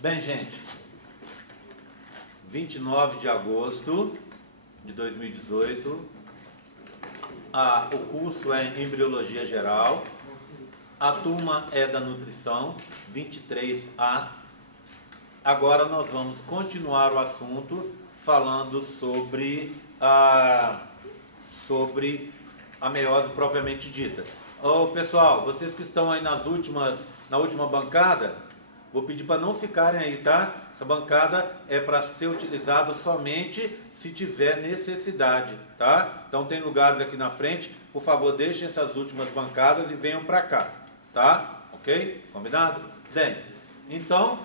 Bem, gente, 29 de agosto de 2018, o curso é em Embriologia Geral, a turma é da Nutrição, 23A. Agora nós vamos continuar o assunto falando sobre a meiose propriamente dita. Pessoal, vocês que estão aí na última bancada, vou pedir para não ficarem aí, tá? Essa bancada é para ser utilizada somente se tiver necessidade, tá? Então tem lugares aqui na frente, por favor, deixem essas últimas bancadas e venham para cá, tá? Ok? Combinado? Bem, então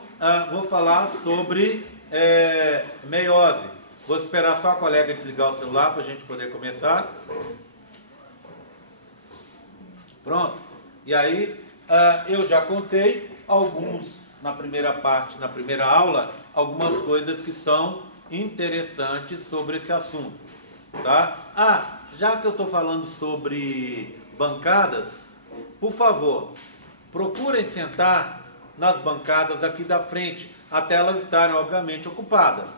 vou falar sobre meiose. Vou esperar só a colega desligar o celular para a gente poder começar. Pronto. E aí, eu já contei na primeira aula, algumas coisas que são interessantes sobre esse assunto, tá? Já que eu estou falando sobre bancadas, por favor, procurem sentar nas bancadas aqui da frente, até elas estarem, obviamente, ocupadas.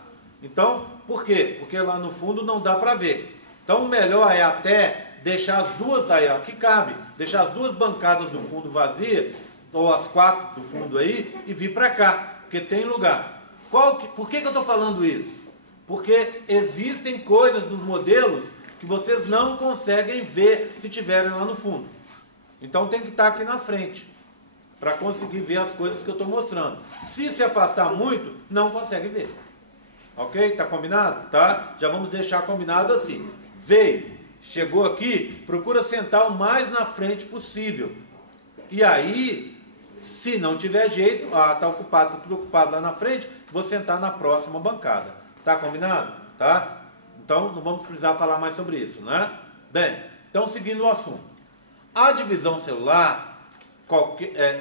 Então, por quê? Porque lá no fundo não dá para ver. Então, o melhor é até deixar as duas aí, ó, que cabe, deixar as duas bancadas do fundo vazias, ou as quatro do fundo aí, e vir para cá, porque tem lugar. Por que eu estou falando isso? Porque existem coisas dos modelos que vocês não conseguem ver se tiverem lá no fundo. Então tem que estar aqui na frente, para conseguir ver as coisas que eu estou mostrando. Se afastar muito, não consegue ver. Ok? Tá combinado? Tá? Já vamos deixar combinado assim. Veio, chegou aqui, procura sentar o mais na frente possível. E aí, se não tiver jeito, tá ocupado, tá tudo ocupado lá na frente, vou sentar na próxima bancada. Tá combinado? Tá? Então não vamos precisar falar mais sobre isso, né? Bem, então seguindo o assunto. A divisão celular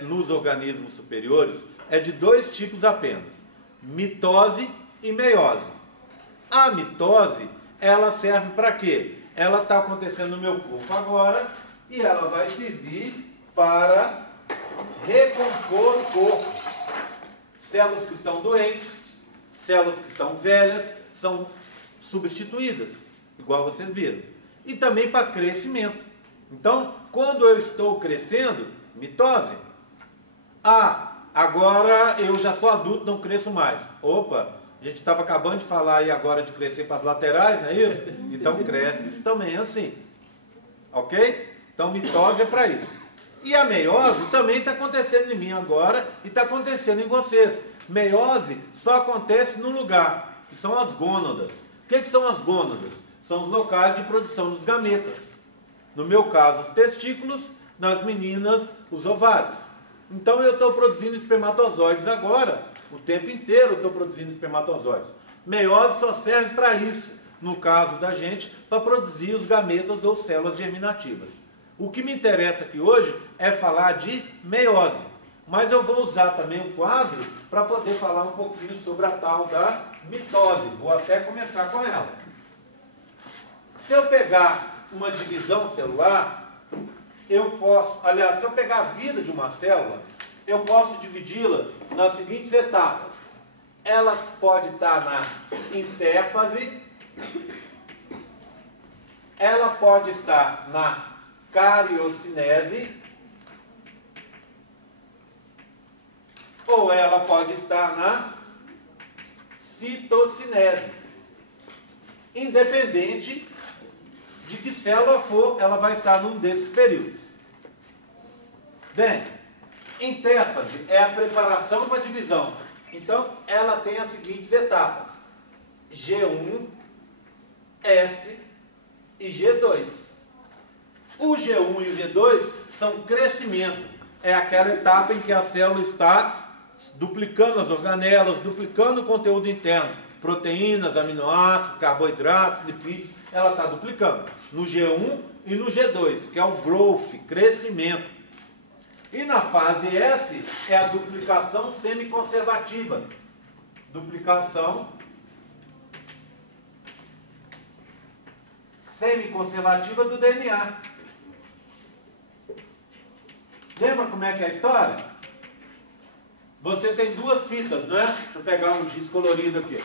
nos organismos superiores é de dois tipos apenas: mitose e meiose. A mitose, ela serve para quê? Ela está acontecendo no meu corpo agora e ela vai servir para recompor o corpo. Células que estão doentes, células que estão velhas, são substituídas, igual vocês viram. E também para crescimento. Então, quando eu estou crescendo, mitose. Agora eu já sou adulto, não cresço mais. Opa, a gente estava acabando de falar aí agora de crescer para as laterais, não é isso? Então cresce também assim. Ok? Então mitose é para isso. E a meiose também está acontecendo em mim agora e está acontecendo em vocês. Meiose só acontece num lugar, que são as gônadas. O que são as gônadas? São os locais de produção dos gametas. No meu caso, os testículos, nas meninas, os ovários. Então eu estou produzindo espermatozoides agora, o tempo inteiro eu estou produzindo espermatozoides. Meiose só serve para isso, no caso da gente, para produzir os gametas ou células germinativas. O que me interessa aqui hoje é falar de meiose, mas eu vou usar também um quadro para poder falar um pouquinho sobre a tal da mitose. Vou até começar com ela. Se eu pegar uma divisão celular, eu posso, aliás, se eu pegar a vida de uma célula, eu posso dividi-la nas seguintes etapas. Ela pode estar na intéfase, ela pode estar na cariocinese, ou ela pode estar na citocinese. Independente de que célula for, ela vai estar num desses períodos. Bem, intéfase é a preparação para a divisão. Então, ela tem as seguintes etapas: G1, S e G2. O G1 e o G2 são crescimento. É aquela etapa em que a célula está duplicando as organelas, duplicando o conteúdo interno. Proteínas, aminoácidos, carboidratos, lipídios, ela está duplicando. No G1 e no G2, que é o growth, crescimento. E na fase S é a duplicação semiconservativa. Duplicação semiconservativa do DNA. Lembra como é que é a história? você tem duas fitas, não é? Deixa eu pegar um giz colorido aqui.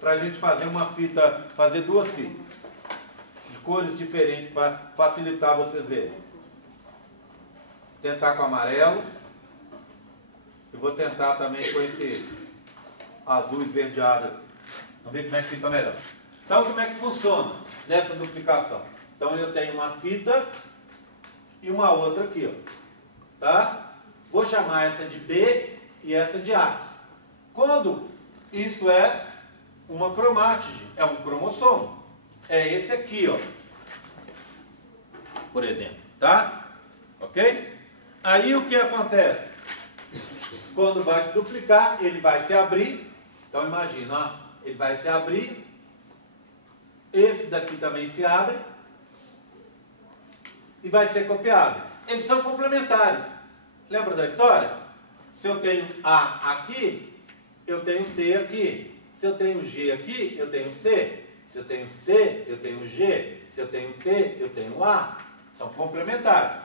Para a gente fazer uma fita, fazer duas fitas. De cores diferentes para facilitar vocês verem. Vou tentar com amarelo. Eu vou tentar também com esse azul esverdeado. Vamos ver como é que fica melhor. Então, como é que funciona nessa duplicação? Então, eu tenho uma fita e uma outra aqui, ó. Tá? Vou chamar essa de B e essa de A. Quando isso é uma cromátige, é um cromossomo. É esse aqui, ó. Por exemplo, tá? Ok? Aí o que acontece? Quando vai se duplicar, ele vai se abrir. Então imagina, ó, ele vai se abrir. Esse daqui também se abre. E vai ser copiado. Eles são complementares. Lembra da história? Se eu tenho A aqui, eu tenho T aqui. Se eu tenho G aqui, eu tenho C. Se eu tenho C, eu tenho G. Se eu tenho T, eu tenho A. São complementares.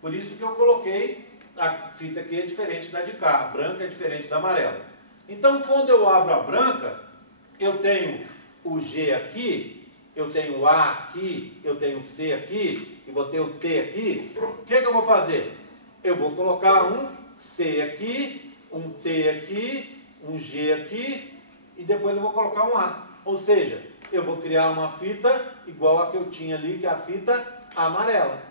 Por isso que eu coloquei a fita aqui é diferente da de cá. A branca é diferente da amarela. Então, quando eu abro a branca, eu tenho o G aqui, eu tenho o A aqui, eu tenho o C aqui, e vou ter o T aqui. O que eu vou fazer? Eu vou colocar um C aqui, um T aqui, um G aqui, e depois eu vou colocar um A. Ou seja, eu vou criar uma fita igual a que eu tinha ali, que é a fita amarela.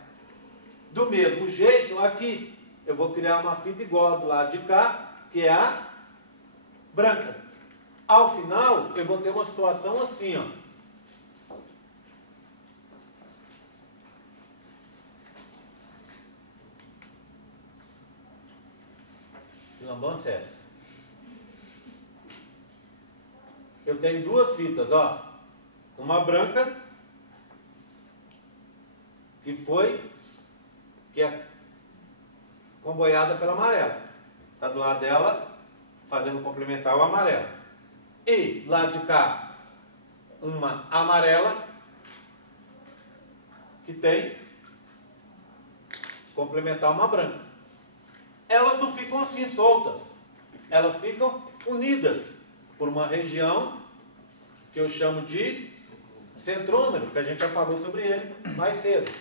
Do mesmo jeito, aqui, eu vou criar uma fita igual do lado de cá, que é a branca. Ao final, eu vou ter uma situação assim, ó. Que lambança é essa? Eu tenho duas fitas, ó. Uma branca, que é comboiada pela amarela. Está do lado dela, fazendo complementar o amarelo. E, do lado de cá, uma amarela, que tem complementar uma branca. Elas não ficam assim soltas. Elas ficam unidas por uma região que eu chamo de centrômero, que a gente já falou sobre ele mais cedo.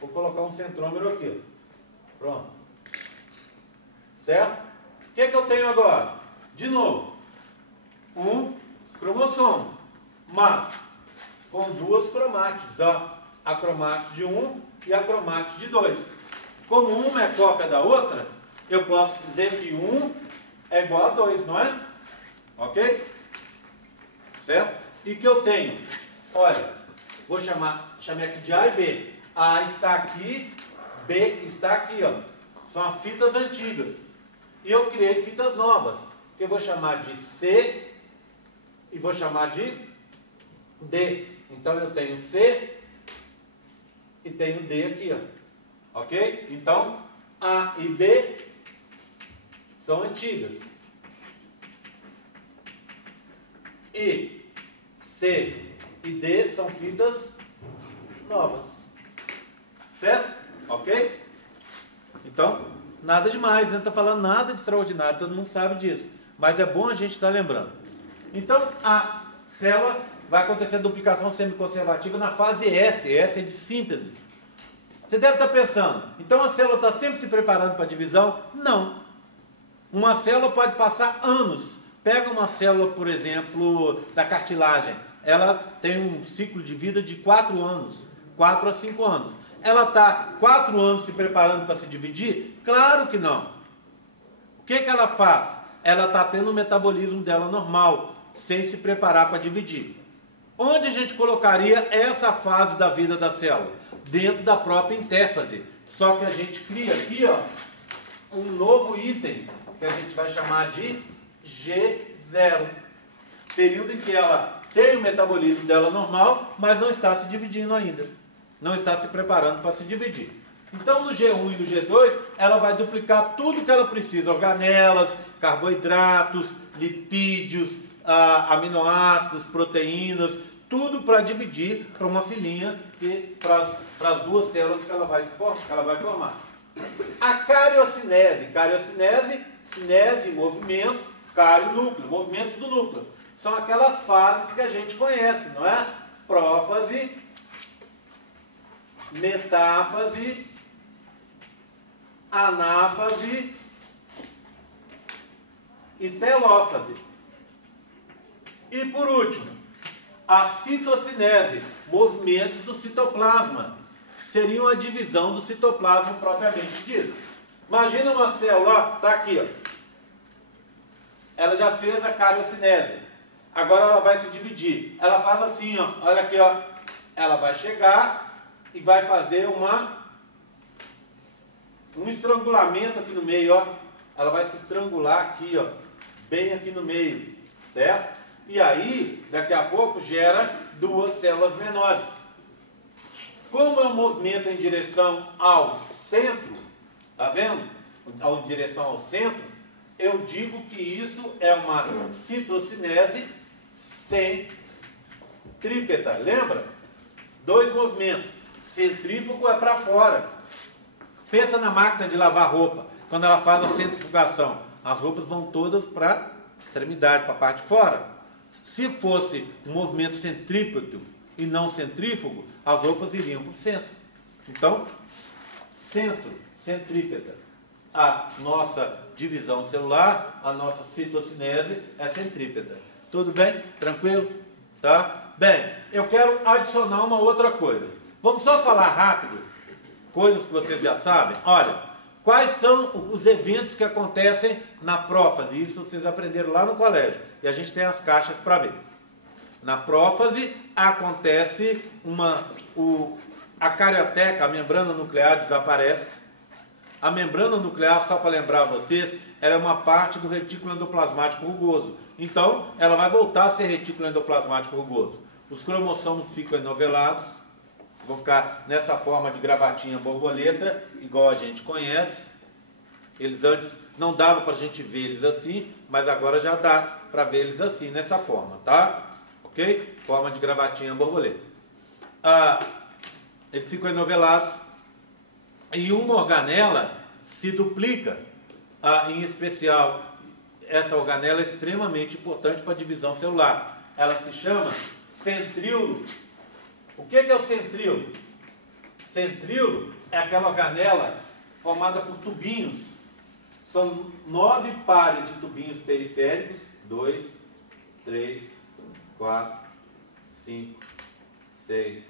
Vou colocar um centrômero aqui. Pronto. Certo? O que eu tenho agora? De novo, um cromossomo, mas com duas cromátides, ó. A cromátide 1 e a cromátide 2. Como uma é cópia da outra, eu posso dizer que 1 é igual a 2, não é? Ok? Certo? E que eu tenho? Olha, chamei aqui de A e B. A está aqui, B está aqui, ó. São as fitas antigas. E eu criei fitas novas, que eu vou chamar de C e vou chamar de D. Então eu tenho C e tenho D aqui, ó. Ok? Então, A e B são antigas. E C e D são fitas novas. Certo? Ok? Então, nada demais, não estou falando nada de extraordinário, todo mundo sabe disso. Mas é bom a gente estar lembrando. Então, a célula vai acontecer a duplicação semiconservativa na fase S. S é de síntese. Você deve estar pensando, então a célula está sempre se preparando para a divisão? Não. Uma célula pode passar anos. Pega uma célula, por exemplo, da cartilagem. Ela tem um ciclo de vida de 4 anos. 4 a 5 anos. Ela está 4 anos se preparando para se dividir? Claro que não. O que ela faz? Ela está tendo o metabolismo dela normal, sem se preparar para dividir. Onde a gente colocaria essa fase da vida da célula? Dentro da própria intéfase. Só que a gente cria aqui, ó, um novo item, que a gente vai chamar de G0. Período em que ela tem o metabolismo dela normal, mas não está se dividindo ainda. Não está se preparando para se dividir. Então, no G1 e no G2, ela vai duplicar tudo que ela precisa. Organelas, carboidratos, lipídios, aminoácidos, proteínas, tudo para dividir para uma filhinha, para as duas células que ela vai formar. A cariocinese, cinese, movimento, cario, núcleo, movimentos do núcleo. São aquelas fases que a gente conhece, não é? Prófase, metáfase, anáfase e telófase. E por último, a citocinese, movimentos do citoplasma. Seriam a divisão do citoplasma propriamente dito. Imagina uma célula, está aqui, ó. Ela já fez a cariocinese. Agora ela vai se dividir. Ela faz assim, ó. Olha aqui, ó. Ela vai chegar e vai fazer um estrangulamento aqui no meio, ó. Ela vai se estrangular aqui, ó. Bem aqui no meio, certo? E aí, daqui a pouco, gera duas células menores. Como é um movimento em direção ao centro, tá vendo? Em direção ao centro, eu digo que isso é uma citocinese centrípeta. Lembra? Dois movimentos. Centrífugo é para fora. Pensa na máquina de lavar roupa. Quando ela faz a centrifugação, as roupas vão todas para a extremidade, para a parte de fora. Se fosse um movimento centrípeto e não centrífugo, as roupas iriam para o centro. Então, centro, centrípeta. A nossa divisão celular, a nossa citocinese é centrípeta. Tudo bem? Tranquilo? Tá? Bem, eu quero adicionar uma outra coisa. Vamos só falar rápido, coisas que vocês já sabem. Olha, quais são os eventos que acontecem na prófase? Isso vocês aprenderam lá no colégio. E a gente tem as caixas para ver. Na prófase acontece a carioteca, a membrana nuclear desaparece. A membrana nuclear, só para lembrar vocês, ela é uma parte do retículo endoplasmático rugoso. Então, ela vai voltar a ser retículo endoplasmático rugoso. Os cromossomos ficam enovelados, vão ficar nessa forma de gravatinha borboleta, igual a gente conhece. Eles antes não dava para a gente ver eles assim, mas agora já dá para ver eles assim, nessa forma, tá? Ok? Forma de gravatinha borboleta. Eles ficam enovelados e uma organela se duplica. Em especial, essa organela é extremamente importante para a divisão celular. Ela se chama centríolo. O que é o centríolo? Centríolo é aquela organela formada por tubinhos. São 9 pares de tubinhos periféricos. 2, 3, 4, 5, 6,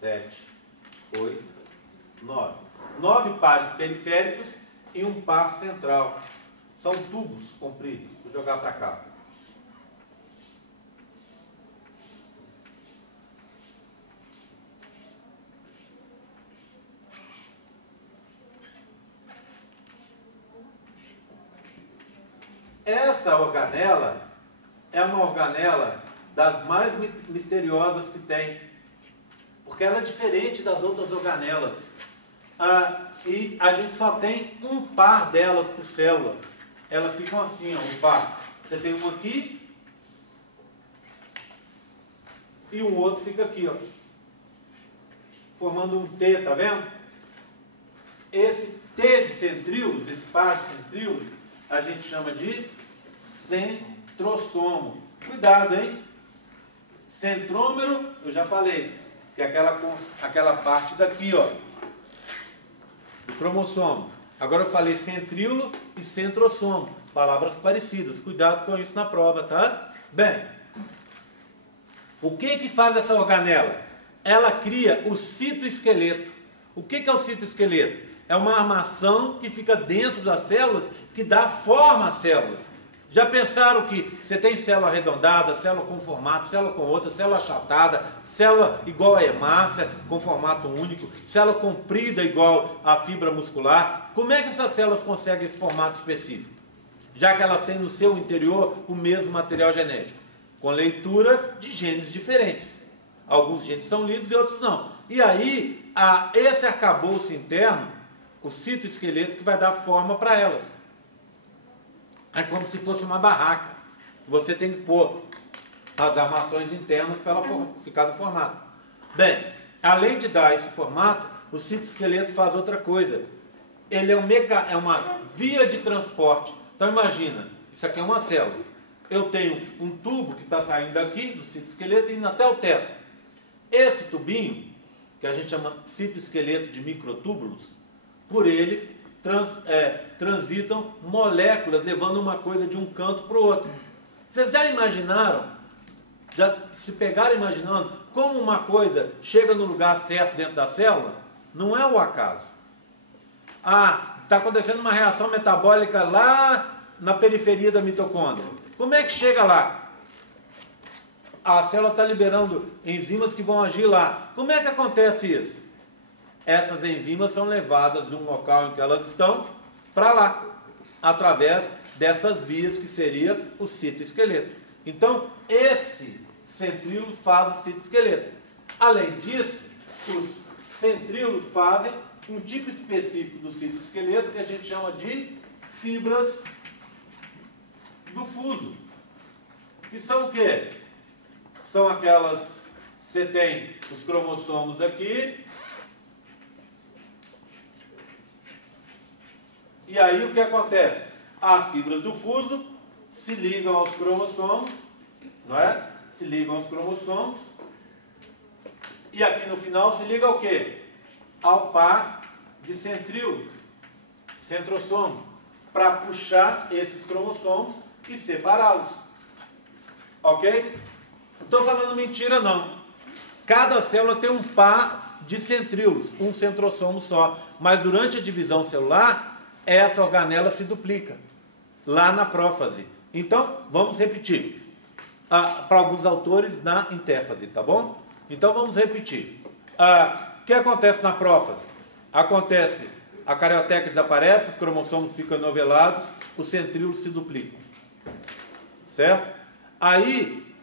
7, 8, 9. 9 pares periféricos e um par central. São tubos compridos. Vou jogar para cá. Essa organela é uma organela das mais misteriosas que tem, porque ela é diferente das outras organelas. E a gente só tem um par delas por célula. Elas ficam assim, ó, um par. Você tem um aqui e um outro fica aqui, ó, formando um T, tá vendo? Esse T de centríolos, esse par de centríolos, a gente chama de centrosomo. Cuidado, hein? Centrômero, eu já falei, que é aquela parte daqui, ó, do cromossomo. Agora eu falei centríolo e centrosomo, palavras parecidas. Cuidado com isso na prova, tá? Bem, o que faz essa organela? Ela cria o citoesqueleto. O que é o citoesqueleto? É uma armação que fica dentro das células, que dá forma às células. Já pensaram que você tem célula arredondada, célula com formato, célula com outra, célula achatada, célula igual a hemácia, com formato único, célula comprida igual a fibra muscular? Como é que essas células conseguem esse formato específico? Já que elas têm no seu interior o mesmo material genético, com leitura de genes diferentes. Alguns genes são lidos e outros não. E aí, esse arcabouço interno, o citoesqueleto, que vai dar forma para elas. É como se fosse uma barraca. Você tem que pôr as armações internas para ela ficar no formato. Bem, além de dar esse formato, o citoesqueleto faz outra coisa. ele é uma via de transporte. Então imagina, isso aqui é uma célula. Eu tenho um tubo que está saindo daqui, do citoesqueleto, e indo até o teto. Esse tubinho, que a gente chama citoesqueleto de microtúbulos, por ele transitam moléculas levando uma coisa de um canto para o outro. Vocês já imaginaram, já se pegaram imaginando como uma coisa chega no lugar certo dentro da célula? Não é o acaso. Está acontecendo uma reação metabólica lá na periferia da mitocôndria. Como é que chega lá? A célula está liberando enzimas que vão agir lá. Como é que acontece isso? Essas enzimas são levadas de um local em que elas estão para lá, através dessas vias que seria o citoesqueleto. Então, esse centríolo faz o citoesqueleto. Além disso, os centríolos fazem um tipo específico do citoesqueleto que a gente chama de fibras do fuso. Que são o quê? São aquelas, você tem os cromossomos aqui, e aí o que acontece? As fibras do fuso se ligam aos cromossomos, não é? Se ligam aos cromossomos, e aqui no final se liga ao quê? Ao par de centríolos, centrossomo, para puxar esses cromossomos e separá-los. Ok? Não estou falando mentira, não. Cada célula tem um par de centríolos, um centrossomo só. Mas durante a divisão celular, essa organela se duplica, lá na prófase. Então, vamos repetir. Para alguns autores, na intérfase, tá bom? Então, vamos repetir. O que acontece na prófase? Acontece, a carioteca desaparece, os cromossomos ficam enovelados, os centríolos se duplicam. Certo? Aí,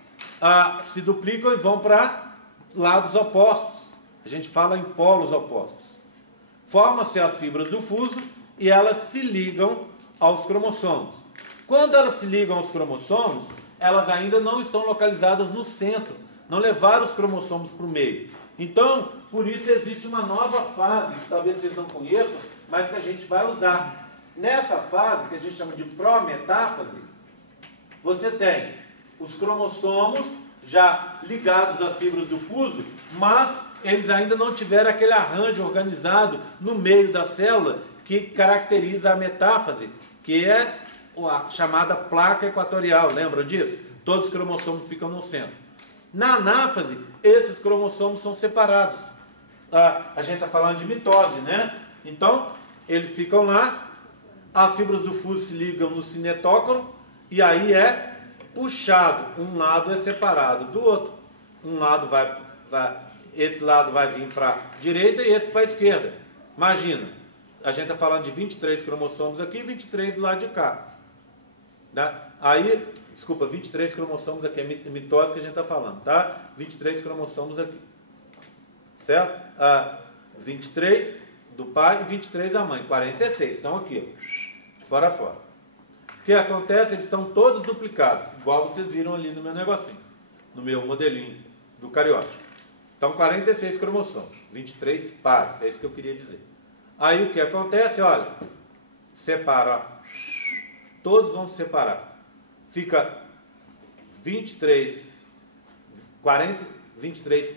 se duplicam e vão para lados opostos. A gente fala em polos opostos. Formam-se as fibras do fuso e elas se ligam aos cromossomos. Quando elas se ligam aos cromossomos, elas ainda não estão localizadas no centro, não levaram os cromossomos para o meio. Então, por isso existe uma nova fase, que talvez vocês não conheçam, mas que a gente vai usar. Nessa fase, que a gente chama de prometáfase, você tem os cromossomos já ligados às fibras do fuso, mas eles ainda não tiveram aquele arranjo organizado no meio da célula que caracteriza a metáfase, que é a chamada placa equatorial, lembram disso? Todos os cromossomos ficam no centro. Na anáfase, esses cromossomos são separados. A gente está falando de mitose, né? Então, eles ficam lá, as fibras do fuso se ligam no cinetócoro, e aí é puxado. Um lado é separado do outro. Um lado esse lado vai vir para a direita e esse para a esquerda. Imagina, a gente está falando de 23 cromossomos aqui e 23 do lado de cá. Né? Aí, desculpa, 23 cromossomos aqui, é mitose que a gente está falando, tá? 23 cromossomos aqui. Certo? 23 do pai e 23 da mãe. 46, estão aqui, ó, de fora a fora. O que acontece? Eles estão todos duplicados, igual vocês viram ali no meu negocinho, no meu modelinho do cariótipo. Então, 46 cromossomos, 23 pares, é isso que eu queria dizer. Aí o que acontece? Olha, separa, ó, todos vão se separar. Fica 23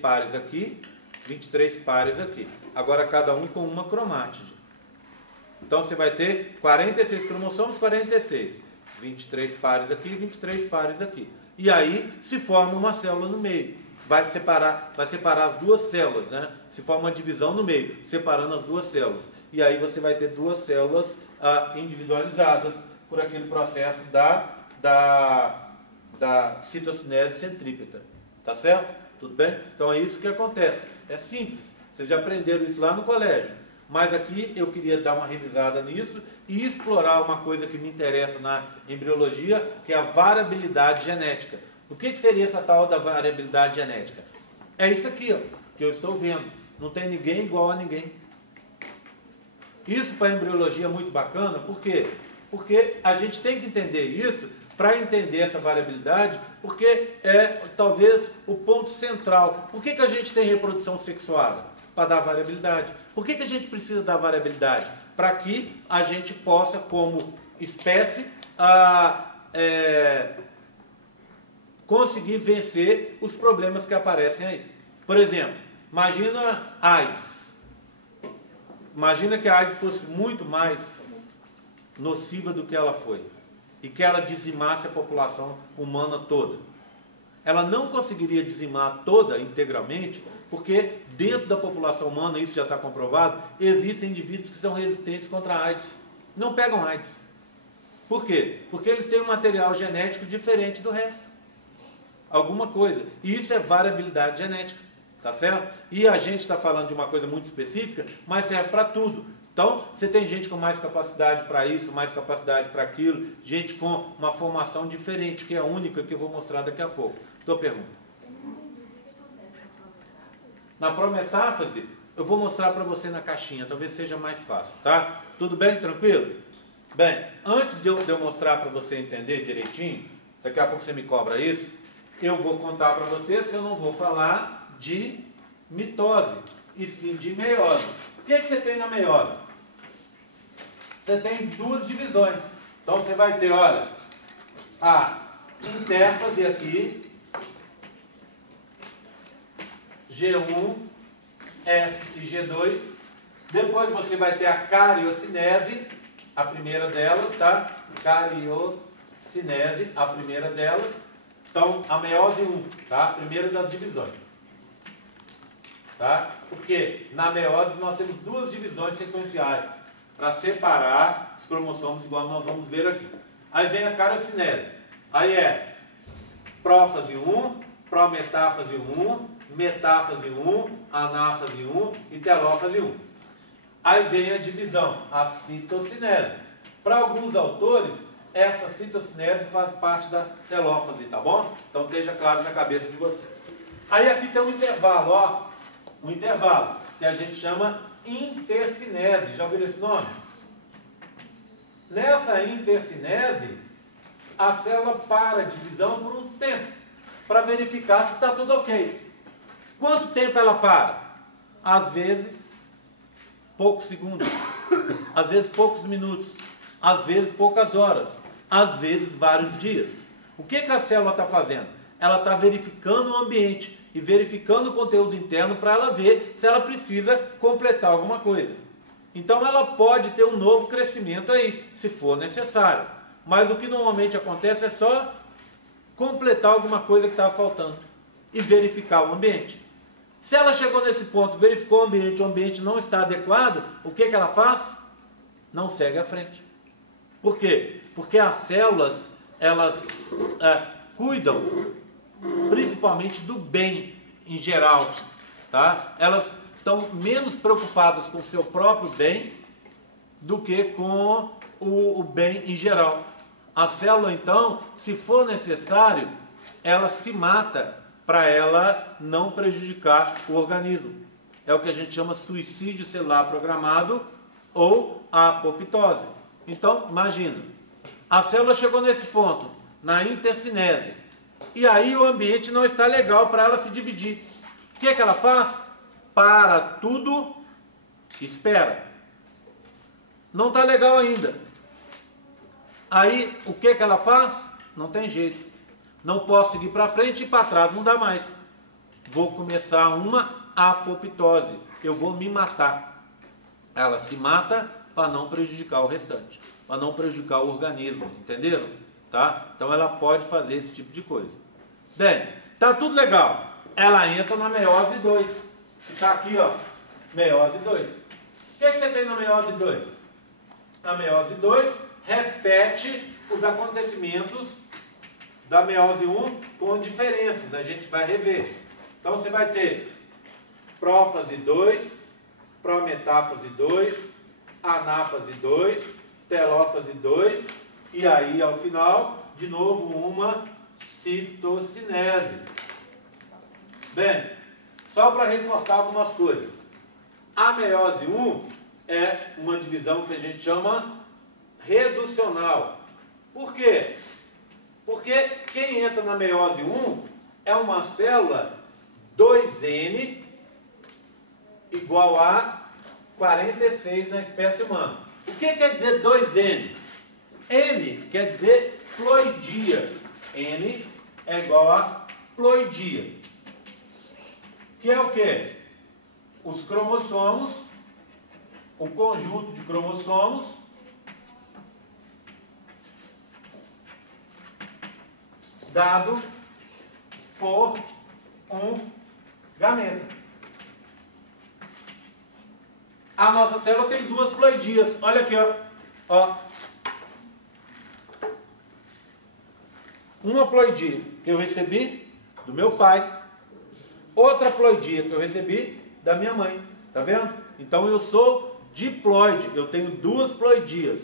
pares aqui, 23 pares aqui. Agora cada um com uma cromátide. Então você vai ter 46 cromossomos, 46. 23 pares aqui, 23 pares aqui. E aí se forma uma célula no meio. Vai separar as duas células, né? Se forma uma divisão no meio, separando as duas células. E aí você vai ter duas células individualizadas por aquele processo da citocinese centrípeta. Tá certo? Tudo bem? Então é isso que acontece. É simples. Vocês já aprenderam isso lá no colégio. Mas aqui eu queria dar uma revisada nisso e explorar uma coisa que me interessa na embriologia, que é a variabilidade genética. O que seria essa tal da variabilidade genética? É isso aqui, ó, que eu estou vendo. Não tem ninguém igual a ninguém. Isso para a embriologia é muito bacana, por quê? Porque a gente tem que entender isso para entender essa variabilidade, porque é talvez o ponto central. Por que a gente tem reprodução sexuada? Para dar variabilidade. Por que a gente precisa da variabilidade? para que a gente possa, como espécie, conseguir vencer os problemas que aparecem aí. Por exemplo, imagina AIDS. Imagina que a AIDS fosse muito mais nociva do que ela foi e que ela dizimasse a população humana toda. Ela não conseguiria dizimar toda integralmente, porque dentro da população humana, isso já está comprovado, existem indivíduos que são resistentes contra a AIDS. Não pegam AIDS. Por quê? Porque eles têm um material genético diferente do resto. Alguma coisa. E isso é variabilidade genética. Tá certo? E a gente está falando de uma coisa muito específica, mas serve para tudo. Então, você tem gente com mais capacidade para isso, mais capacidade para aquilo, gente com uma formação diferente, que é única, que eu vou mostrar daqui a pouco. Tua pergunta. Na prometáfase, eu vou mostrar para você na caixinha, talvez seja mais fácil, tá? Tudo bem? Tranquilo? Bem, antes de eu mostrar para você entender direitinho, daqui a pouco você me cobra isso, eu vou contar para vocês que eu não vou falar de mitose, e sim de meiose. O que você tem na meiose? Você tem duas divisões. Então você vai ter, olha, a intérfase aqui, G1, S e G2. Depois você vai ter a cariocinese, a primeira delas, tá? Cariocinese, a primeira delas. Então, a meiose 1, tá? A primeira das divisões. Tá? Porque na meiose nós temos duas divisões sequenciais para separar os cromossomos, igual nós vamos ver aqui. Aí vem a cariocinese. Aí é prófase 1, prometáfase 1, metáfase 1, anáfase 1 e telófase 1. Aí vem a divisão, a citocinese. Para alguns autores, essa citocinese faz parte da telófase, tá bom? Então esteja claro na cabeça de vocês. Aí aqui tem um intervalo, ó. Um intervalo, que a gente chama intercinese. Já ouviram esse nome? Nessa intercinese, a célula para a divisão por um tempo, para verificar se está tudo ok. Quanto tempo ela para? Às vezes, poucos segundos. Às vezes, poucos minutos. Às vezes, poucas horas. Às vezes, vários dias. O que a célula está fazendo? Ela está verificando o ambiente e verificando o conteúdo interno para ela ver se ela precisa completar alguma coisa. Então ela pode ter um novo crescimento aí, se for necessário. Mas o que normalmente acontece é só completar alguma coisa que estava faltando e verificar o ambiente. Se ela chegou nesse ponto, verificou o ambiente não está adequado, o que ela faz? Não segue à frente. Por quê? Porque as células, elas cuidam principalmente do bem em geral, tá? Elas estão menos preocupadas com o seu próprio bem do que com o bem em geral. A célula, então, se for necessário, ela se mata para ela não prejudicar o organismo. É o que a gente chama suicídio celular programado ou apoptose. Então, imagina, a célula chegou nesse ponto, na intercinese, e aí o ambiente não está legal para ela se dividir. O que ela faz? Para tudo, espera. Não está legal ainda. Aí o que ela faz? Não tem jeito. Não posso seguir para frente e para trás não dá mais. Vou começar uma apoptose. Eu vou me matar. Ela se mata para não prejudicar o restante, para não prejudicar o organismo, entenderam? Tá? Então ela pode fazer esse tipo de coisa. Bem, tá tudo legal. Ela entra na meiose 2. Está aqui, ó, meiose 2. O que você tem na meiose 2? Na meiose 2, repete os acontecimentos da meiose 1 com diferenças. A gente vai rever. Então você vai ter prófase 2, prometáfase 2, anáfase 2, telófase 2, e aí ao final, de novo, uma citocinese. Bem, só para reforçar algumas coisas. A meiose 1 é uma divisão que a gente chama reducional. Por quê? Porque quem entra na meiose 1 é uma célula 2N igual a 46 na espécie humana. O que quer dizer 2N? N quer dizer ploidia. N é igual a ploidia. Que é o quê? Os cromossomos, o conjunto de cromossomos dado por um gameta. A nossa célula tem duas ploidias. Olha aqui, ó. Uma ploidia que eu recebi do meu pai, outra ploidia que eu recebi da minha mãe. Tá vendo? Então eu sou diploide, eu tenho duas ploidias.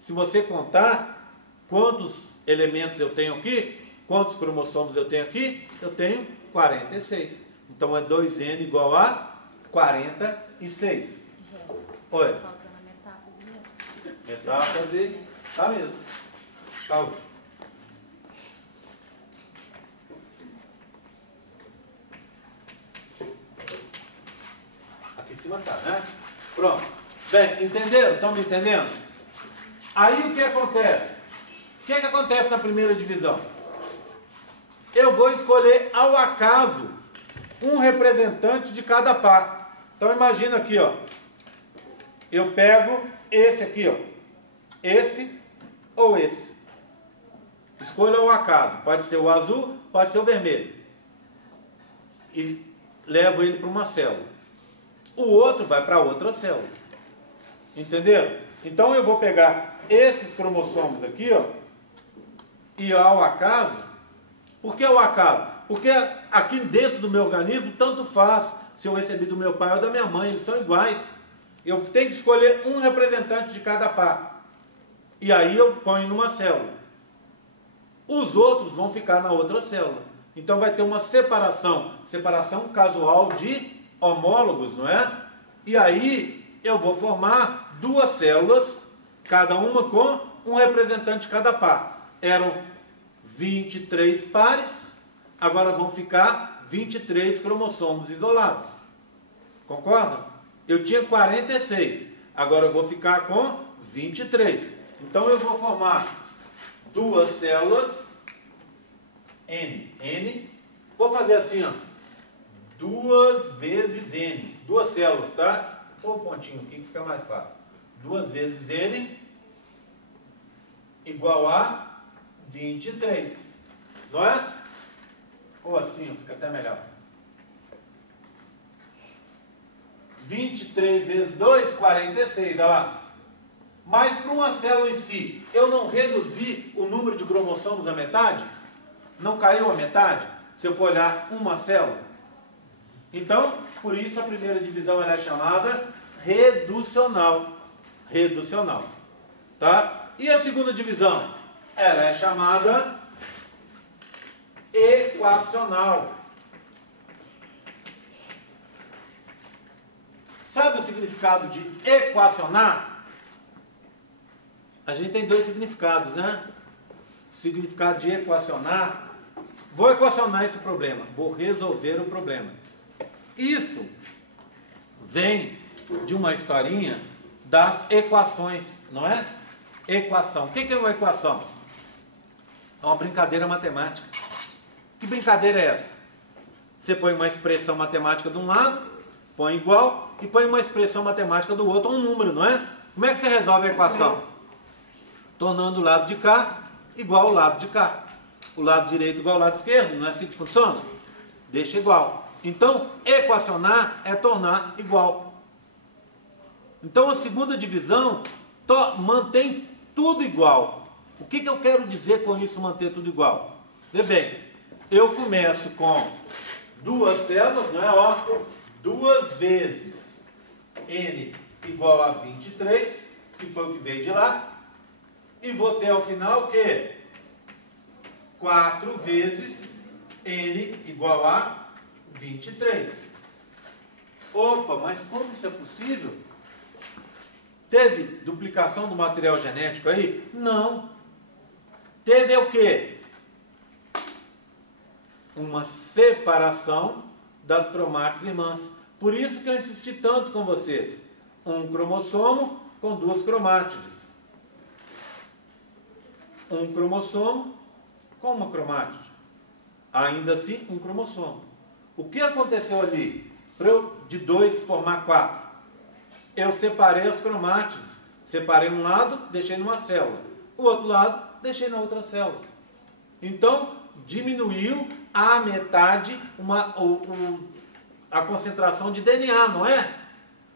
Se você contar quantos elementos eu tenho aqui, quantos cromossomos eu tenho aqui, eu tenho 46. Então é 2N igual a 46. Oi. Metáfase, tá mesmo. Saúde. Aqui em cima tá, né? Pronto. Bem, entenderam? Estão me entendendo? Aí o que acontece? O que acontece na primeira divisão? Eu vou escolher ao acaso um representante de cada par. Então imagina aqui, ó. Eu pego esse aqui, ó. Esse ou esse. Escolha ao acaso. Pode ser o azul, pode ser o vermelho. E levo ele para uma célula. O outro vai para outra célula. Entenderam? Então eu vou pegar esses cromossomos aqui, ó. E ao acaso. Por que ao acaso? Porque aqui dentro do meu organismo, tanto faz se eu recebi do meu pai ou da minha mãe. Eles são iguais. Eu tenho que escolher um representante de cada par. E aí eu ponho numa célula. Os outros vão ficar na outra célula. Então vai ter uma separação casual de homólogos, não é? E aí eu vou formar duas células, cada uma com um representante de cada par. Eram 23 pares, agora vão ficar 23 cromossomos isolados. Concorda? Eu tinha 46, agora eu vou ficar com 23. Então eu vou formar duas células, N. Vou fazer assim, ó. 2 vezes N. Duas células, tá? Põe um pontinho aqui que fica mais fácil. 2 vezes N igual a 23. Não é? Ou assim, fica até melhor. 23 vezes 2, 46, olha lá. Mas para uma célula em si, eu não reduzi o número de cromossomos à metade? Não caiu a metade? Se eu for olhar uma célula? Então, por isso a primeira divisão ela é chamada reducional. Reducional. Tá? E a segunda divisão? Ela é chamada equacional. Sabe o significado de equacionar? A gente tem dois significados, né? O significado de equacionar. Vou equacionar esse problema. Vou resolver o problema. Isso vem de uma historinha das equações, não é? Equação. O que é uma equação? É uma brincadeira matemática. Que brincadeira é essa? Você põe uma expressão matemática de um lado, põe igual, e põe uma expressão matemática do outro, um número, não é? Como é que você resolve a equação? Tornando o lado de cá igual ao lado de cá. O lado direito igual ao lado esquerdo, não é assim que funciona? Deixa igual. Então, equacionar é tornar igual. Então, a segunda divisão mantém tudo igual. O que eu quero dizer com isso, manter tudo igual? Vê bem, eu começo com duas células, não é? Ó, 2 vezes N igual a 23, que foi o que veio de lá. E vou ter ao final o quê? 4 vezes N igual a 23. Opa, mas como isso é possível? Teve duplicação do material genético aí? Não. Teve o quê? Uma separação das cromátides irmãs. Por isso que eu insisti tanto com vocês. um cromossomo com 2 cromátides. Um cromossomo com uma cromátide. Ainda assim, um cromossomo. O que aconteceu ali? Para eu de 2 formar 4. Eu separei as cromátides. Separei um lado, deixei numa célula. O outro lado, deixei na outra célula. Então, diminuiu a metade a concentração de DNA, não é?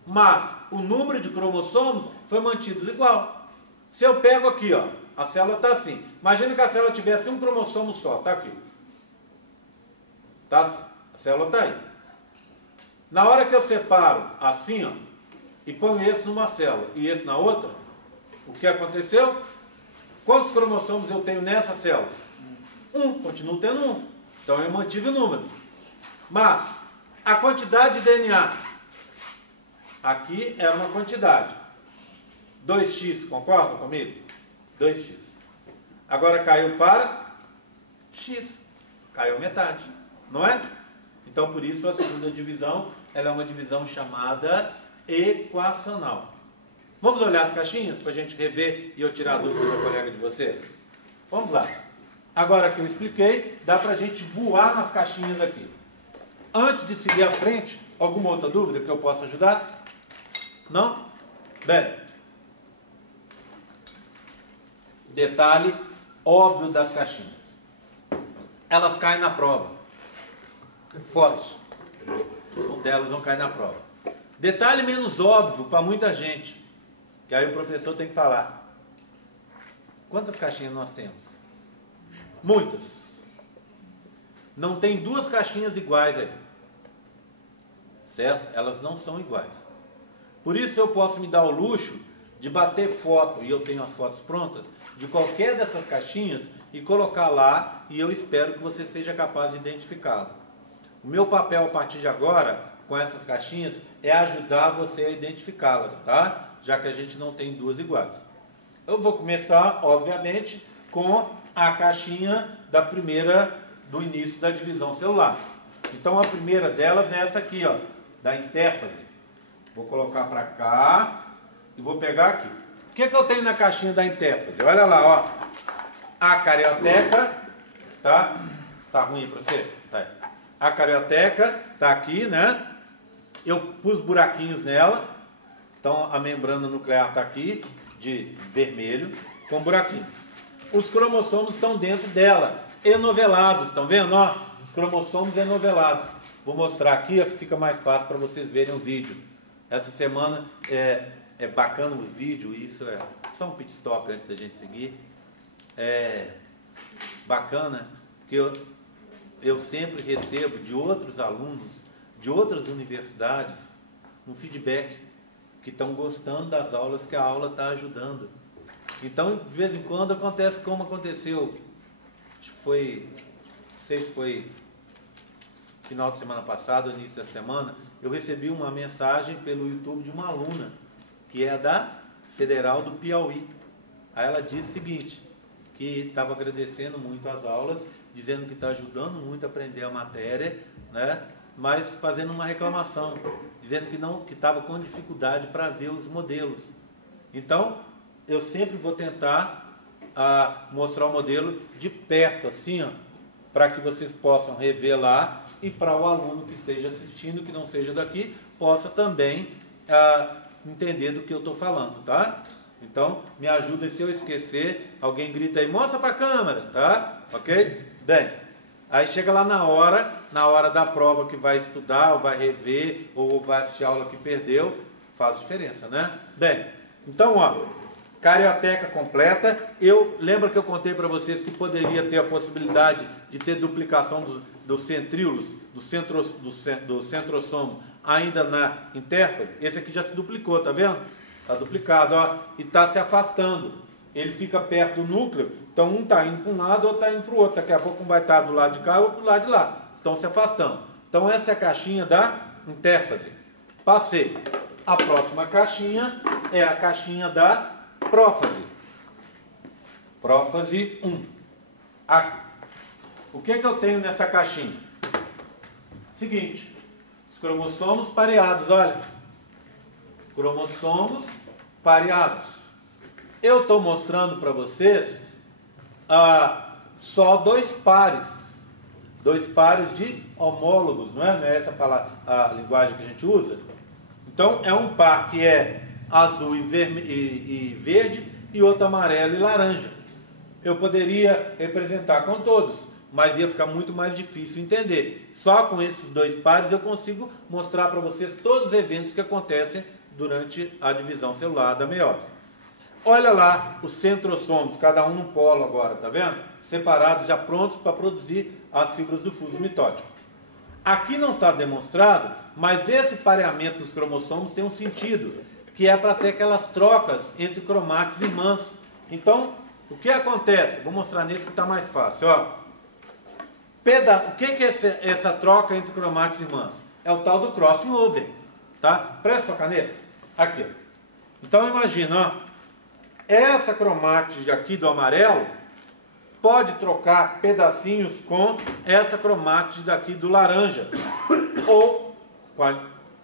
Mas o número de cromossomos foi mantido igual. Se eu pego aqui, ó, a célula está assim. Imagina que a célula tivesse um cromossomo só, está aqui. Tá assim. A célula está aí. Na hora que eu separo assim, ó, e ponho esse numa célula e esse na outra, o que aconteceu? Quantos cromossomos eu tenho nessa célula? Continuo tendo 1. Então eu mantive o número. Mas a quantidade de DNA, aqui é uma quantidade. 2x, concordam comigo? 2x. Agora caiu para x. Caiu metade, não é? Então por isso a segunda divisão, ela é uma divisão chamada equacional. Vamos olhar as caixinhas para a gente rever e eu tirar a dúvida do colega de vocês? Vamos lá. Agora que eu expliquei, dá para a gente voar nas caixinhas aqui. Antes de seguir à frente, alguma outra dúvida que eu possa ajudar? Não? Bem, detalhe óbvio das caixinhas. Elas caem na prova. Fotos. Uma delas vão cair na prova. Detalhe menos óbvio para muita gente, que aí o professor tem que falar. Quantas caixinhas nós temos? Muitas. Não tem 2 caixinhas iguais aí. Certo? Elas não são iguais. Por isso eu posso me dar o luxo de bater foto, e eu tenho as fotos prontas, de qualquer dessas caixinhas e colocar lá, e eu espero que você seja capaz de identificá-lo. O meu papel a partir de agora, com essas caixinhas, é ajudar você a identificá-las, tá? Já que a gente não tem 2 iguais. Eu vou começar, obviamente, com a caixinha do início da divisão celular. Então a primeira delas é essa aqui, ó, da intérfase. Vou colocar para cá e vou pegar aqui. O que eu tenho na caixinha da intérfase? Olha lá, ó. A carioteca, tá? Tá ruim para você? Tá aí. A carioteca tá aqui, né? Eu pus buraquinhos nela. Então a membrana nuclear tá aqui, de vermelho, com buraquinhos. Os cromossomos estão dentro dela, enovelados, estão vendo? Ó, os cromossomos enovelados. Vou mostrar aqui, ó, que fica mais fácil para vocês verem o vídeo. Essa semana é bacana os vídeos, isso é só um pit stop antes da gente seguir. É bacana, porque eu sempre recebo de outros alunos, de outras universidades, um feedback que estão gostando das aulas, que a aula está ajudando. Então, de vez em quando acontece como aconteceu, acho que foi, não sei se foi final de semana passado, início da semana, eu recebi uma mensagem pelo YouTube de uma aluna, que é da Federal do Piauí. Aí ela disse o seguinte, que estava agradecendo muito as aulas, dizendo que está ajudando muito a aprender a matéria, né? Mas fazendo uma reclamação, dizendo que estava com dificuldade para ver os modelos. Então, eu sempre vou tentar mostrar o modelo de perto, assim, ó, para que vocês possam rever lá e para o aluno que esteja assistindo, que não seja daqui, possa também entender do que eu estou falando, tá? Então, me ajuda, se eu esquecer, alguém grita aí, mostra para a câmera, tá? Ok? Bem, aí chega lá na hora da prova que vai estudar, ou vai rever, ou vai assistir a aula que perdeu, faz diferença, né? Bem, então, ó, carioteca completa. Eu lembro que eu contei para vocês que poderia ter a possibilidade de ter duplicação dos centríolos, do centrossomo, ainda na intérfase. Esse aqui já se duplicou, tá vendo? Está duplicado, ó, e está se afastando. Ele fica perto do núcleo, então um está indo para um lado, outro está indo para o outro. Daqui a pouco um vai estar do lado de cá, outro do lado de lá. Estão se afastando. Então essa é a caixinha da intérfase. Passei. A próxima caixinha é a caixinha da prófase. Prófase 1. Aqui. O que eu tenho nessa caixinha? Seguinte, os cromossomos pareados, olha. cromossomos pareados. Eu estou mostrando para vocês só dois pares de homólogos, não é? Não é essa palavra, a linguagem que a gente usa? Então, é um par que é azul e verde e outro amarelo e laranja. Eu poderia representar com todos, mas ia ficar muito mais difícil entender. Só com esses dois pares eu consigo mostrar para vocês todos os eventos que acontecem durante a divisão celular da meiose. Olha lá os centrossomos, cada um num polo agora, tá vendo? Separados, já prontos para produzir as fibras do fuso mitótico. Aqui não está demonstrado, mas esse pareamento dos cromossomos tem um sentido, que é para ter aquelas trocas entre cromátides irmãs. Então, o que acontece? Vou mostrar nesse que está mais fácil. Ó. O que é essa troca entre cromátides irmãs? É o tal do crossing over. Tá? Presta sua caneta. Aqui. Então, imagina, ó. Essa cromátide aqui do amarelo pode trocar pedacinhos com essa cromátide daqui do laranja. Ou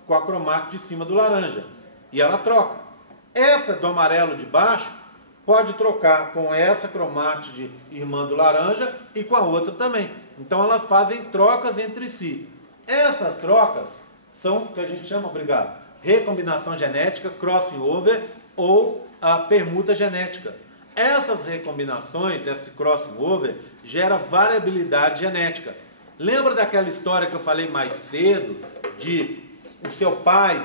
com a cromátide de cima do laranja. E ela troca. Essa do amarelo de baixo pode trocar com essa cromátide irmã do laranja e com a outra também. Então elas fazem trocas entre si. Essas trocas são o que a gente chama, obrigado, recombinação genética, crossing over ou a permuta genética. Essas recombinações, esse crossing over, gera variabilidade genética. Lembra daquela história que eu falei mais cedo, de o seu pai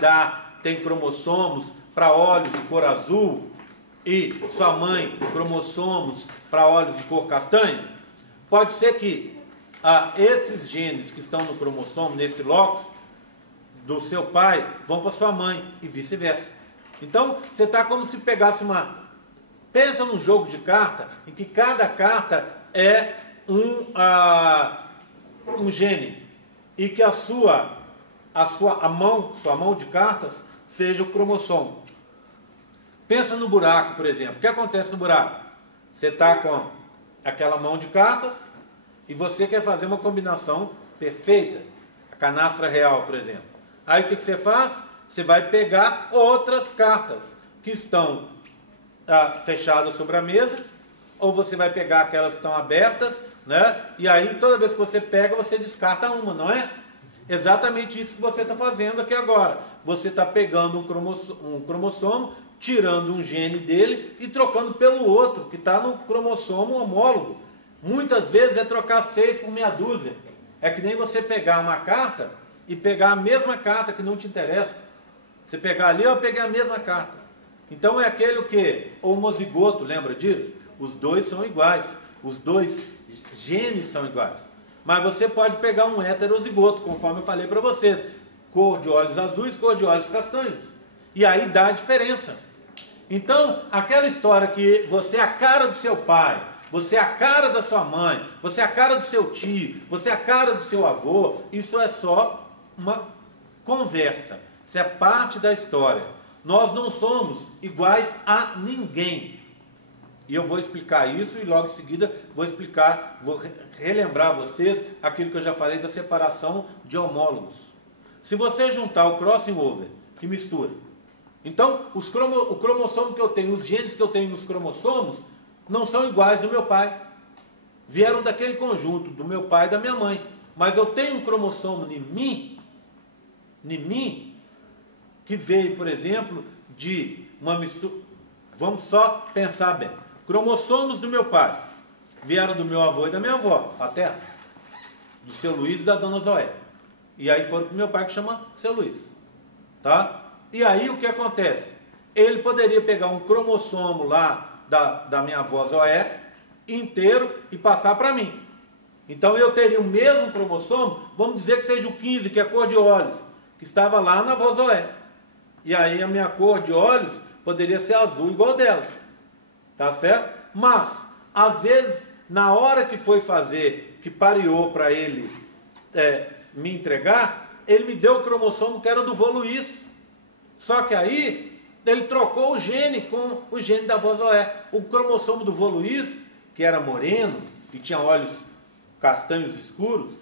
tem cromossomos para olhos de cor azul e sua mãe cromossomos para olhos de cor castanha? Pode ser que esses genes que estão no cromossomo, nesse locus do seu pai, vão para sua mãe e vice-versa. Então, você está como se pegasse pensa num jogo de carta em que cada carta é um gene e que sua mão de cartas seja o cromossomo. Pensa no buraco, por exemplo. O que acontece no buraco? Você está com aquela mão de cartas e você quer fazer uma combinação perfeita. A canastra real, por exemplo. Aí o que você faz? Você vai pegar outras cartas que estão fechadas sobre a mesa, ou você vai pegar aquelas que estão abertas, né? E aí toda vez que você pega, você descarta uma, não é? Exatamente isso que você está fazendo aqui agora. Você está pegando um cromossomo, tirando um gene dele e trocando pelo outro, que está no cromossomo homólogo. Muitas vezes é trocar 6 por meia dúzia. É que nem você pegar uma carta e pegar a mesma carta que não te interessa. Você pegar ali, eu peguei a mesma carta. Então é aquele o quê? Homozigoto, lembra disso? Os dois são iguais. Os dois genes são iguais. Mas você pode pegar um heterozigoto, conforme eu falei para vocês. Cor de olhos azuis, cor de olhos castanhos. E aí dá a diferença. Então, aquela história que você é a cara do seu pai, você é a cara da sua mãe, você é a cara do seu tio, você é a cara do seu avô, isso é só uma conversa. Isso é parte da história. Nós não somos iguais a ninguém. E eu vou explicar isso e logo em seguida vou relembrar a vocês aquilo que eu já falei da separação de homólogos. Se você juntar o crossing over, que mistura, então o cromossomo que eu tenho, os genes que eu tenho nos cromossomos, não são iguais do meu pai. Vieram daquele conjunto, do meu pai e da minha mãe. Mas eu tenho um cromossomo em mim, que veio, por exemplo, de uma mistura. Vamos só pensar bem. Cromossomos do meu pai vieram do meu avô e da minha avó, paterno, do seu Luiz e da dona Zoé. E aí foram para o meu pai, que chama seu Luiz. Tá? E aí o que acontece? Ele poderia pegar um cromossomo lá da minha avó Zoé inteiro e passar para mim. Então eu teria o mesmo cromossomo, vamos dizer que seja o 15, que é a cor de olhos, que estava lá na avó Zoé. E aí a minha cor de olhos poderia ser azul igual dela. Tá certo? Mas, às vezes, na hora que foi fazer, que pareou para ele me entregar, ele me deu o cromossomo que era do vô Luiz. Só que aí, ele trocou o gene com o gene da avó Zoé. O cromossomo do vô Luiz, que era moreno, e tinha olhos castanhos escuros,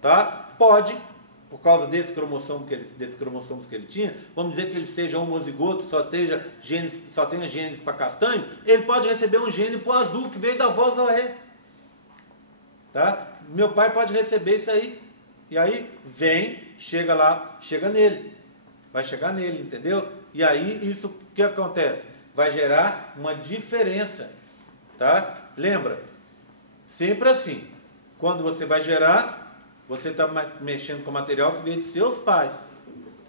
tá? Pode por causa desses cromossomos que ele tinha, vamos dizer que ele seja homozigoto, só tenha genes para castanho, ele pode receber um gene para o azul, que veio da avó Zoé. Tá? Meu pai pode receber isso aí. E aí vem, chega lá, chega nele. Vai chegar nele, entendeu? E aí isso, o que acontece? Vai gerar uma diferença. Tá? Lembra? Sempre assim. Quando você vai gerar, você está mexendo com material que veio de seus pais.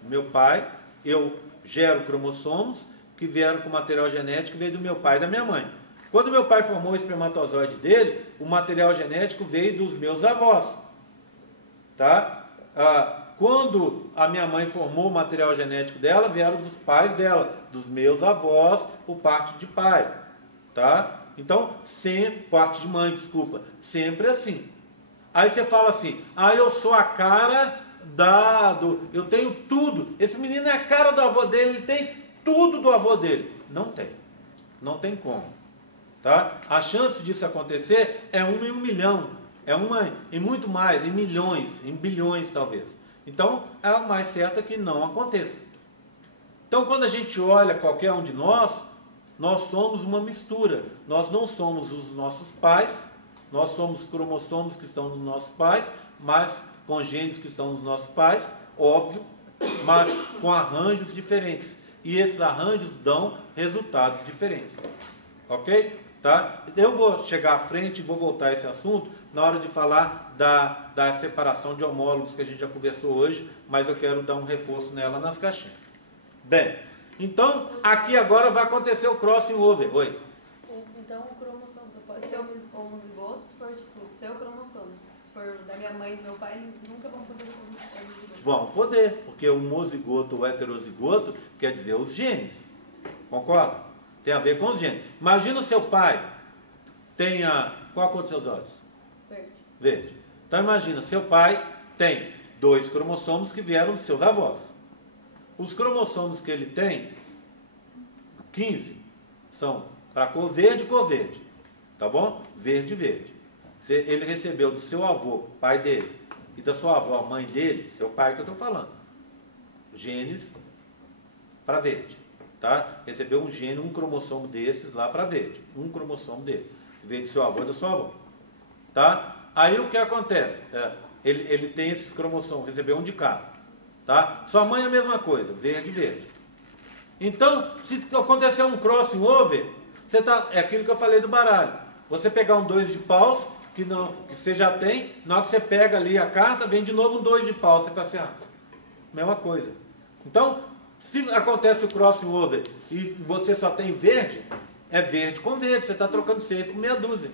Meu pai, eu gero cromossomos que vieram com material genético que veio do meu pai e da minha mãe. Quando meu pai formou o espermatozoide dele, o material genético veio dos meus avós. Tá? Quando a minha mãe formou o material genético dela, vieram dos pais dela, dos meus avós, por parte de pai. Tá? Então, sempre, parte de mãe, desculpa, sempre assim. Aí você fala assim, eu sou a cara eu tenho tudo. Esse menino é a cara do avô dele, ele tem tudo do avô dele. Não tem. Não tem como. Tá? A chance disso acontecer é 1 em 1 milhão. É uma em muito mais, em milhões, em bilhões talvez. Então, é o mais certo que não aconteça. Então, quando a gente olha qualquer um de nós somos uma mistura. Nós não somos os nossos pais, nós somos cromossomos que estão nos nossos pais, mas com genes que estão nos nossos pais, óbvio, mas com arranjos diferentes. E esses arranjos dão resultados diferentes. Ok? Tá? Eu vou chegar à frente e vou voltar a esse assunto na hora de falar da separação de homólogos que a gente já conversou hoje, mas eu quero dar um reforço nela nas caixinhas. Bem, então aqui agora vai acontecer o crossing over. Oi? Então o cromossomo só pode ser homozigoto se for tipo o seu cromossomo. Se for da minha mãe e do meu pai, eles nunca vão poder ser homozigotos. Vão poder, porque o homozigoto ou heterozigoto quer dizer os genes. Concorda? Tem a ver com os genes. Imagina o seu pai tenha... Qual a cor dos seus olhos? Verde. Verde. Então imagina, seu pai tem 2 cromossomos que vieram de seus avós. Os cromossomos que ele tem, 15, são para cor verde. Tá bom? Verde, verde. Ele recebeu do seu avô, pai dele, e da sua avó, mãe dele, seu pai que eu estou falando, genes para verde. Tá? Recebeu um gene, um cromossomo desses lá para verde. Um cromossomo dele. Veio do seu avô e da sua avó. Tá? Aí o que acontece? Ele tem esses cromossomos, recebeu um de cada. Tá? Sua mãe é a mesma coisa, verde. Então, se acontecer um crossing over, é aquilo que eu falei do baralho. Você pegar um 2 de paus, que você já tem, na hora que você pega ali a carta, vem de novo um 2 de paus. Você fala assim, mesma coisa. Então, se acontece o crossing over e você só tem verde, é verde com verde, você está trocando 6 por meia dúzia.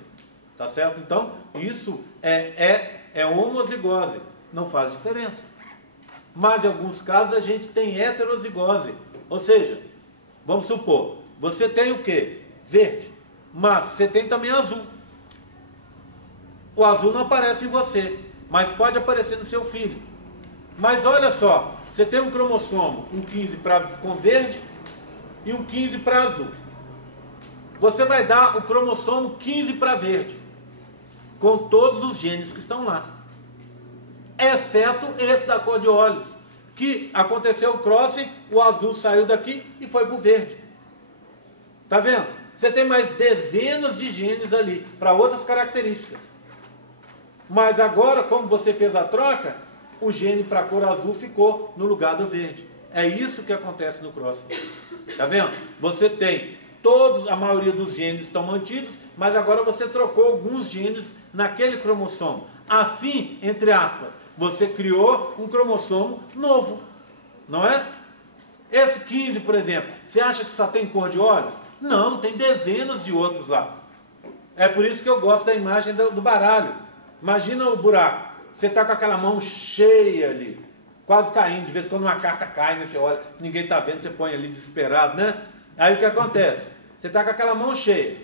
Tá certo? Então, isso é homozigose, não faz diferença. Mas em alguns casos a gente tem heterozigose. Ou seja, vamos supor, você tem o quê? Verde, mas você tem também azul. O azul não aparece em você, mas pode aparecer no seu filho. Mas olha só, você tem um cromossomo, um 15 com verde e um 15 para azul. Você vai dar o cromossomo 15 para verde, com todos os genes que estão lá. Exceto esse da cor de olhos, que aconteceu o crossing, o azul saiu daqui e foi para o verde. Tá vendo? Você tem mais dezenas de genes ali, para outras características. Mas agora, como você fez a troca, o gene para a cor azul ficou no lugar do verde. É isso que acontece no crossing. Tá vendo? Você tem a maioria dos genes estão mantidos, mas agora você trocou alguns genes naquele cromossomo. Assim, entre aspas, você criou um cromossomo novo, não é? Esse 15, por exemplo, você acha que só tem cor de olhos? Não, tem dezenas de outros lá. É por isso que eu gosto da imagem do baralho. Imagina o buraco. Você está com aquela mão cheia ali, quase caindo. De vez em quando uma carta cai, né? Você olha, ninguém está vendo, você põe ali desesperado, né? Aí o que acontece? Você está com aquela mão cheia.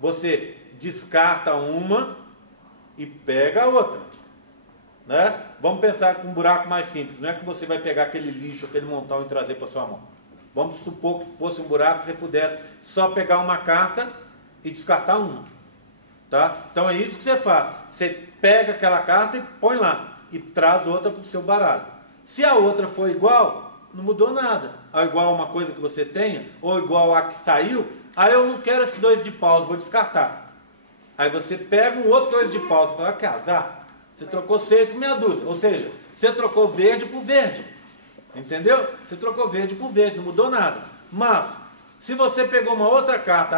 Você descarta uma e pega a outra. Né? Vamos pensar com um buraco mais simples. Não é que você vai pegar aquele lixo, aquele montão e trazer para sua mão. Vamos supor que fosse um buraco que você pudesse só pegar uma carta e descartar uma. Tá? Então é isso que você faz. Você pega aquela carta e põe lá. e traz outra para o seu baralho. Se a outra for igual, não mudou nada. Ou igual a uma coisa que você tenha, ou igual a que saiu, aí eu não quero esses 2 de paus, vou descartar. Aí você pega um outro 2 de paus e fala, que azar, você trocou 6 por meia dúzia. Ou seja, você trocou verde por verde. Entendeu? Você trocou verde por verde, não mudou nada. Mas, se você pegou uma outra carta,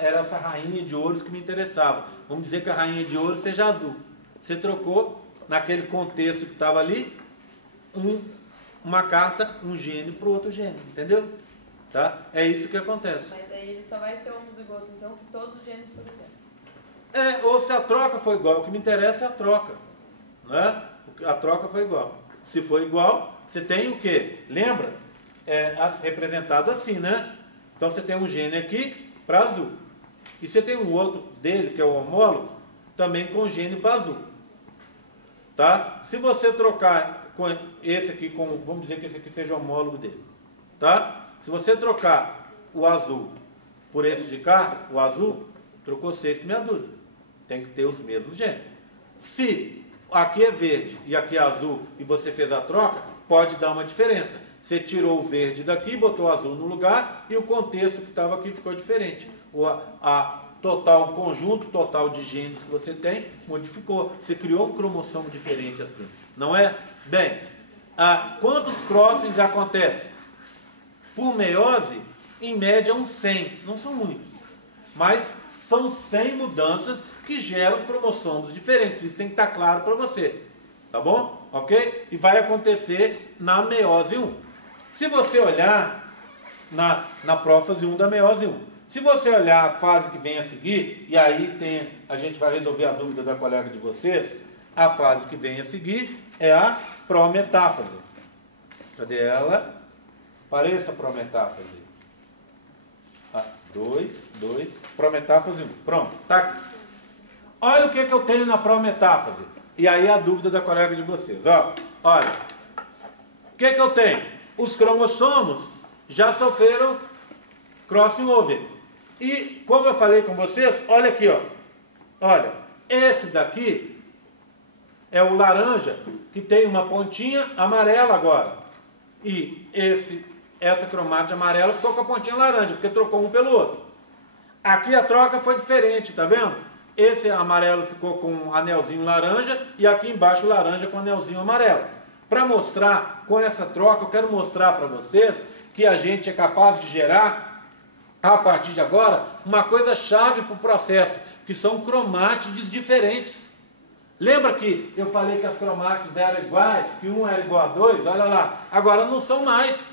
era essa rainha de ouros que me interessava. Vamos dizer que a rainha de ouros seja azul. Você trocou, naquele contexto que estava ali, uma carta, um gênio para o outro gênio. Entendeu? Tá? É isso que acontece. Mas aí ele só vai ser homozigoto, então, se todos os gênios forem iguais. Ou se a troca for igual. O que me interessa é a troca. Né? A troca foi igual. Se for igual, você tem o quê? Lembra? Representado assim, né? Então você tem um gênio aqui para azul. E você tem um outro dele, que é o homólogo, também com gênio para azul. Tá? Se você trocar com esse aqui, vamos dizer que esse aqui seja o homólogo dele. Tá? Se você trocar o azul por esse de cá, o azul, trocou 6 por meia dúzia. Tem que ter os mesmos gênios. Se aqui é verde e aqui é azul e você fez a troca, pode dar uma diferença. Você tirou o verde daqui, botou o azul no lugar e o contexto que estava aqui ficou diferente. O conjunto total de genes que você tem modificou. Você criou um cromossomo diferente assim. Não é? Bem, quantos crossings acontecem? Por meiose, em média, uns 100. Não são muitos. Mas são 100 mudanças que geram cromossomos diferentes. Isso tem que estar claro para você. Tá bom? Ok? E vai acontecer na meiose 1. Se você olhar na prófase 1 da meiose 1. Se você olhar a fase que vem a seguir, e aí a gente vai resolver a dúvida da colega de vocês, a fase que vem a seguir é a prometáfase. Cadê ela? Pareça a prometáfase. 2, prometáfase 1. Pronto, tá aqui. Olha o que eu tenho na prometáfase. E aí a dúvida da colega de vocês. Olha, o que eu tenho? Os cromossomos já sofreram crossing over. E, como eu falei com vocês, olha aqui, olha, esse daqui é o laranja, que tem uma pontinha amarela agora. E essa cromátide amarela ficou com a pontinha laranja, porque trocou um pelo outro. Aqui a troca foi diferente, tá vendo? Esse amarelo ficou com um anelzinho laranja e aqui embaixo laranja com um anelzinho amarelo. Para mostrar, com essa troca, eu quero mostrar para vocês que a gente é capaz de gerar, a partir de agora, uma coisa chave para o processo, que são cromátides diferentes. Lembra que eu falei que as cromátides eram iguais, que um era igual a 2? Olha lá, agora não são mais.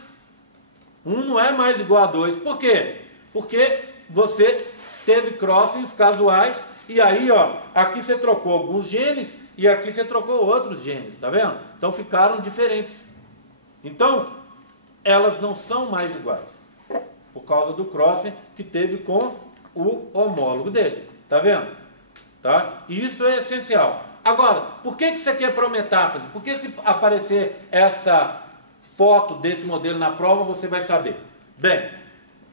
Um não é mais igual a 2. Por quê? Porque você teve crossings casuais, e aí, aqui você trocou alguns genes, e aqui você trocou outros genes, tá vendo? Então ficaram diferentes. Então, elas não são mais iguais, por causa do crossing que teve com o homólogo dele, tá vendo? Tá? Isso é essencial. Agora, por que isso aqui é prometáfase? Porque se aparecer essa foto desse modelo na prova, você vai saber. Bem,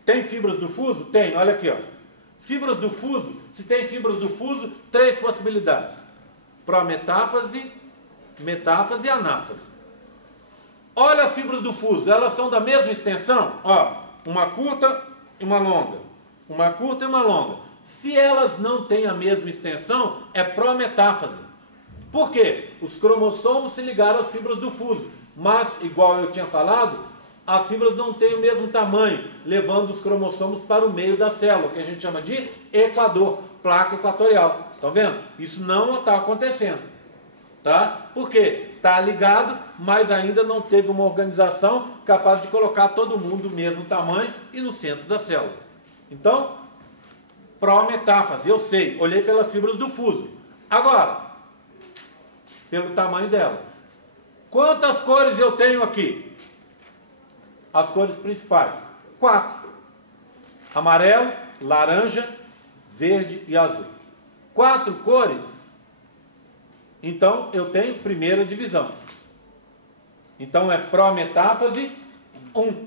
tem fibras do fuso? Tem, olha aqui, Fibras do fuso, se tem fibras do fuso, 3 possibilidades. Prometáfase, metáfase e anáfase. Olha as fibras do fuso, elas são da mesma extensão? Uma curta e uma longa. Uma curta e uma longa. Se elas não têm a mesma extensão, é prometáfase. Por quê? Os cromossomos se ligaram às fibras do fuso. Mas, igual eu tinha falado, as fibras não têm o mesmo tamanho, levando os cromossomos para o meio da célula, que a gente chama de equador, placa equatorial. Estão vendo? Isso não está acontecendo. Tá? Por quê? Está ligado, mas ainda não teve uma organização capaz de colocar todo mundo do mesmo tamanho e no centro da célula. Então, prometáfase, eu sei, olhei pelas fibras do fuso. Agora, pelo tamanho delas. Quantas cores eu tenho aqui? As cores principais. 4. Amarelo, laranja, verde e azul. 4 cores. Então, eu tenho primeira divisão. Então, é prometáfase 1.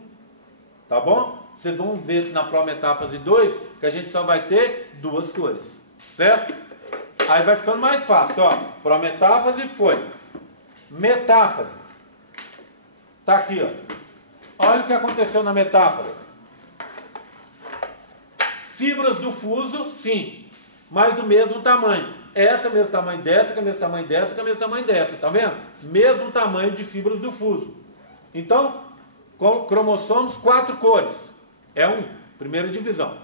Tá bom? Vocês vão ver na prometáfase 2 que a gente só vai ter 2 cores. Certo? Aí vai ficando mais fácil. Prometáfase foi. Metáfase. Está aqui, ó. Olha o que aconteceu na metáfase. Fibras do fuso, sim, mas do mesmo tamanho. Essa é o mesmo tamanho dessa, que é o mesmo tamanho dessa, que é o mesmo tamanho dessa. Tá vendo? Mesmo tamanho de fibras do fuso. Então, com cromossomos 4 cores. É primeira divisão.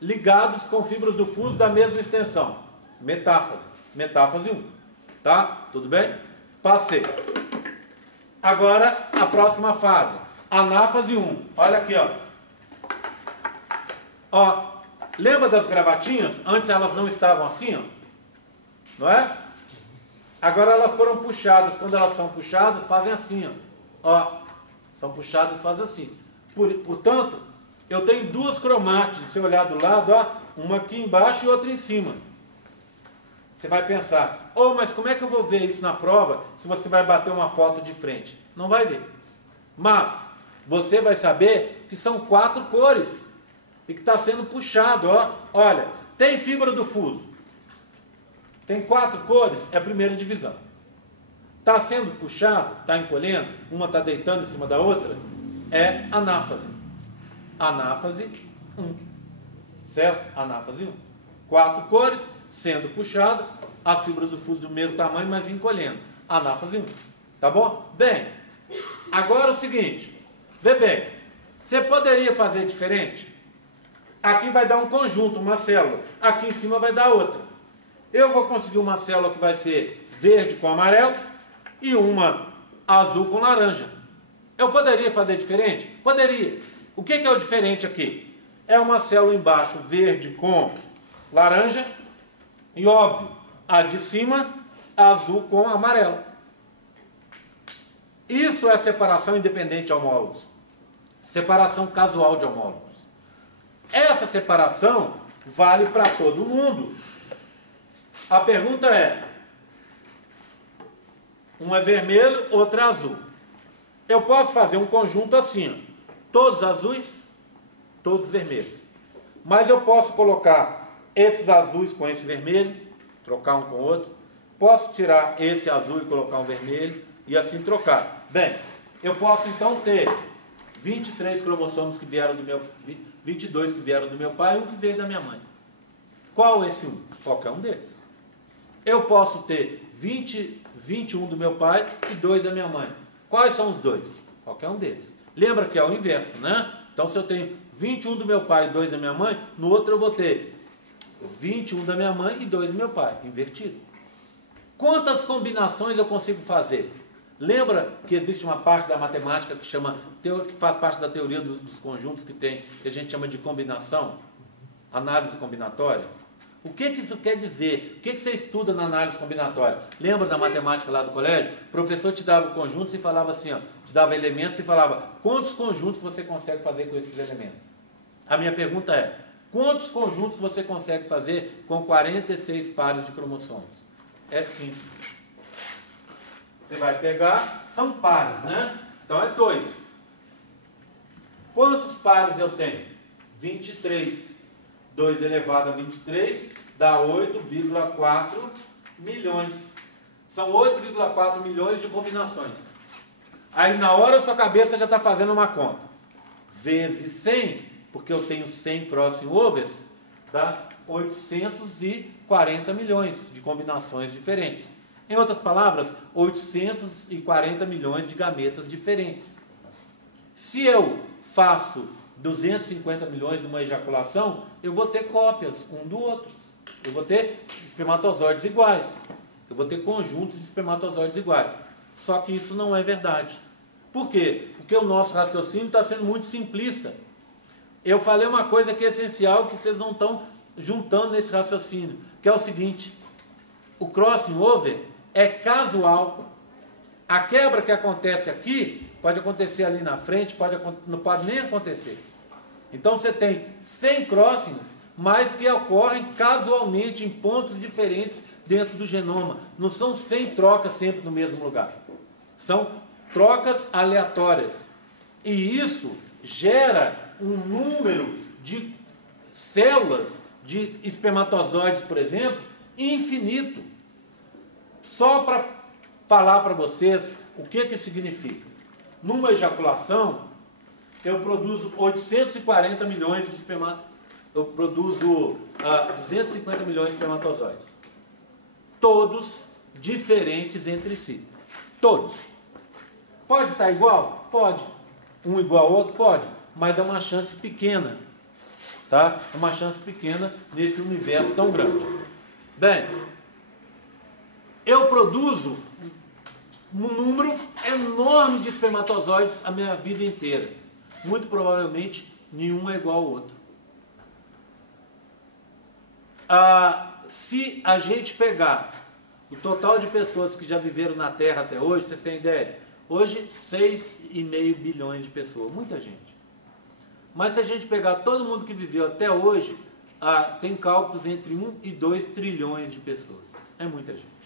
Ligados com fibras do fuso da mesma extensão. Metáfase. Metáfase 1. Tá? Tudo bem? Passei. Agora, a próxima fase. Anáfase 1. Olha aqui, ó. Ó, lembra das gravatinhas? Antes elas não estavam assim, ó. Não é? Agora elas foram puxadas. Quando elas são puxadas, fazem assim, ó. Ó, são puxadas e fazem assim. Portanto, eu tenho duas cromátides. Se olhar do lado, ó, uma aqui embaixo e outra em cima. Você vai pensar, mas como é que eu vou ver isso na prova se você vai bater uma foto de frente? Não vai ver. Mas você vai saber que são 4 cores e que está sendo puxado, ó. Olha, tem fibra do fuso. Tem 4 cores, é a primeira divisão. Está sendo puxado, está encolhendo, uma está deitando em cima da outra, é anáfase. Anáfase 1. Certo? Anáfase 1. 4 cores, sendo puxado, as fibras do fuso do mesmo tamanho, mas encolhendo. Anáfase 1. Tá bom? Bem, agora o seguinte, vê bem, você poderia fazer diferente? Aqui vai dar um conjunto, uma célula. Aqui em cima vai dar outra. Eu vou conseguir uma célula que vai ser verde com amarelo e uma azul com laranja. Eu poderia fazer diferente? Poderia. O que é o diferente aqui? É uma célula embaixo verde com laranja e, óbvio, a de cima azul com amarelo. Isso é separação independente de homólogos. Separação casual de homólogos. Essa separação vale para todo mundo. A pergunta é, um é vermelho, outro é azul. Eu posso fazer um conjunto assim, ó, todos azuis, todos vermelhos. Mas eu posso colocar esses azuis com esse vermelho, trocar um com o outro. Posso tirar esse azul e colocar um vermelho e assim trocar. Bem, eu posso então ter 23 cromossomos que vieram do meu... 22 que vieram do meu pai e um que veio da minha mãe. Qual esse um? Qualquer um deles. Eu posso ter 21 do meu pai e 2 da minha mãe. Quais são os 2? Qualquer um deles. Lembra que é o inverso, né? Então, se eu tenho 21 do meu pai e 2 da minha mãe, no outro eu vou ter 21 da minha mãe e 2 do meu pai. Invertido. Quantas combinações eu consigo fazer? Lembra que existe uma parte da matemática que faz parte da teoria dos conjuntos que a gente chama de combinação? Análise combinatória? O que isso quer dizer? O que você estuda na análise combinatória? Lembra da matemática lá do colégio? O professor te dava conjuntos e falava assim, ó, te dava elementos e falava, quantos conjuntos você consegue fazer com esses elementos? A minha pergunta é, quantos conjuntos você consegue fazer com 46 pares de cromossomos? É simples. Você vai pegar, são pares, né? Então é 2. Quantos pares eu tenho? 23. 2 elevado a 23 dá 8,4 milhões. São 8,4 milhões de combinações. Aí na hora a sua cabeça já está fazendo uma conta. Vezes 100, porque eu tenho 100 crossing overs, dá 840 milhões de combinações diferentes. Em outras palavras, 840 milhões de gametas diferentes. Se eu faço 250 milhões de uma ejaculação, eu vou ter cópias um do outro. Eu vou ter espermatozoides iguais. Eu vou ter conjuntos de espermatozoides iguais. Só que isso não é verdade. Por quê? Porque o nosso raciocínio está sendo muito simplista. Eu falei uma coisa que é essencial, que vocês não estão juntando nesse raciocínio, que é o seguinte: o crossing over é casual. A quebra que acontece aqui pode acontecer ali na frente, não pode nem acontecer. Então você tem 100 crossings, mas que ocorrem casualmente em pontos diferentes dentro do genoma. Não são 100 trocas sempre no mesmo lugar. São trocas aleatórias. E isso gera um número de células, de espermatozoides, por exemplo, infinito. Só para falar para vocês o que significa. Numa ejaculação, eu produzo 840 milhões de espermatozoides. Eu produzo 250 milhões de espermatozoides. Todos diferentes entre si. Todos. Pode estar igual? Pode. Um igual ao outro? Pode. Mas é uma chance pequena. Tá? É uma chance pequena nesse universo tão grande. Bem, eu produzo um número enorme de espermatozoides a minha vida inteira. Muito provavelmente, nenhum é igual ao outro. Se a gente pegar o total de pessoas que já viveram na Terra até hoje, vocês têm ideia? Hoje, 6,5 bilhões de pessoas. Muita gente. Mas se a gente pegar todo mundo que viveu até hoje, tem cálculos entre 1 e 2 trilhões de pessoas. É muita gente.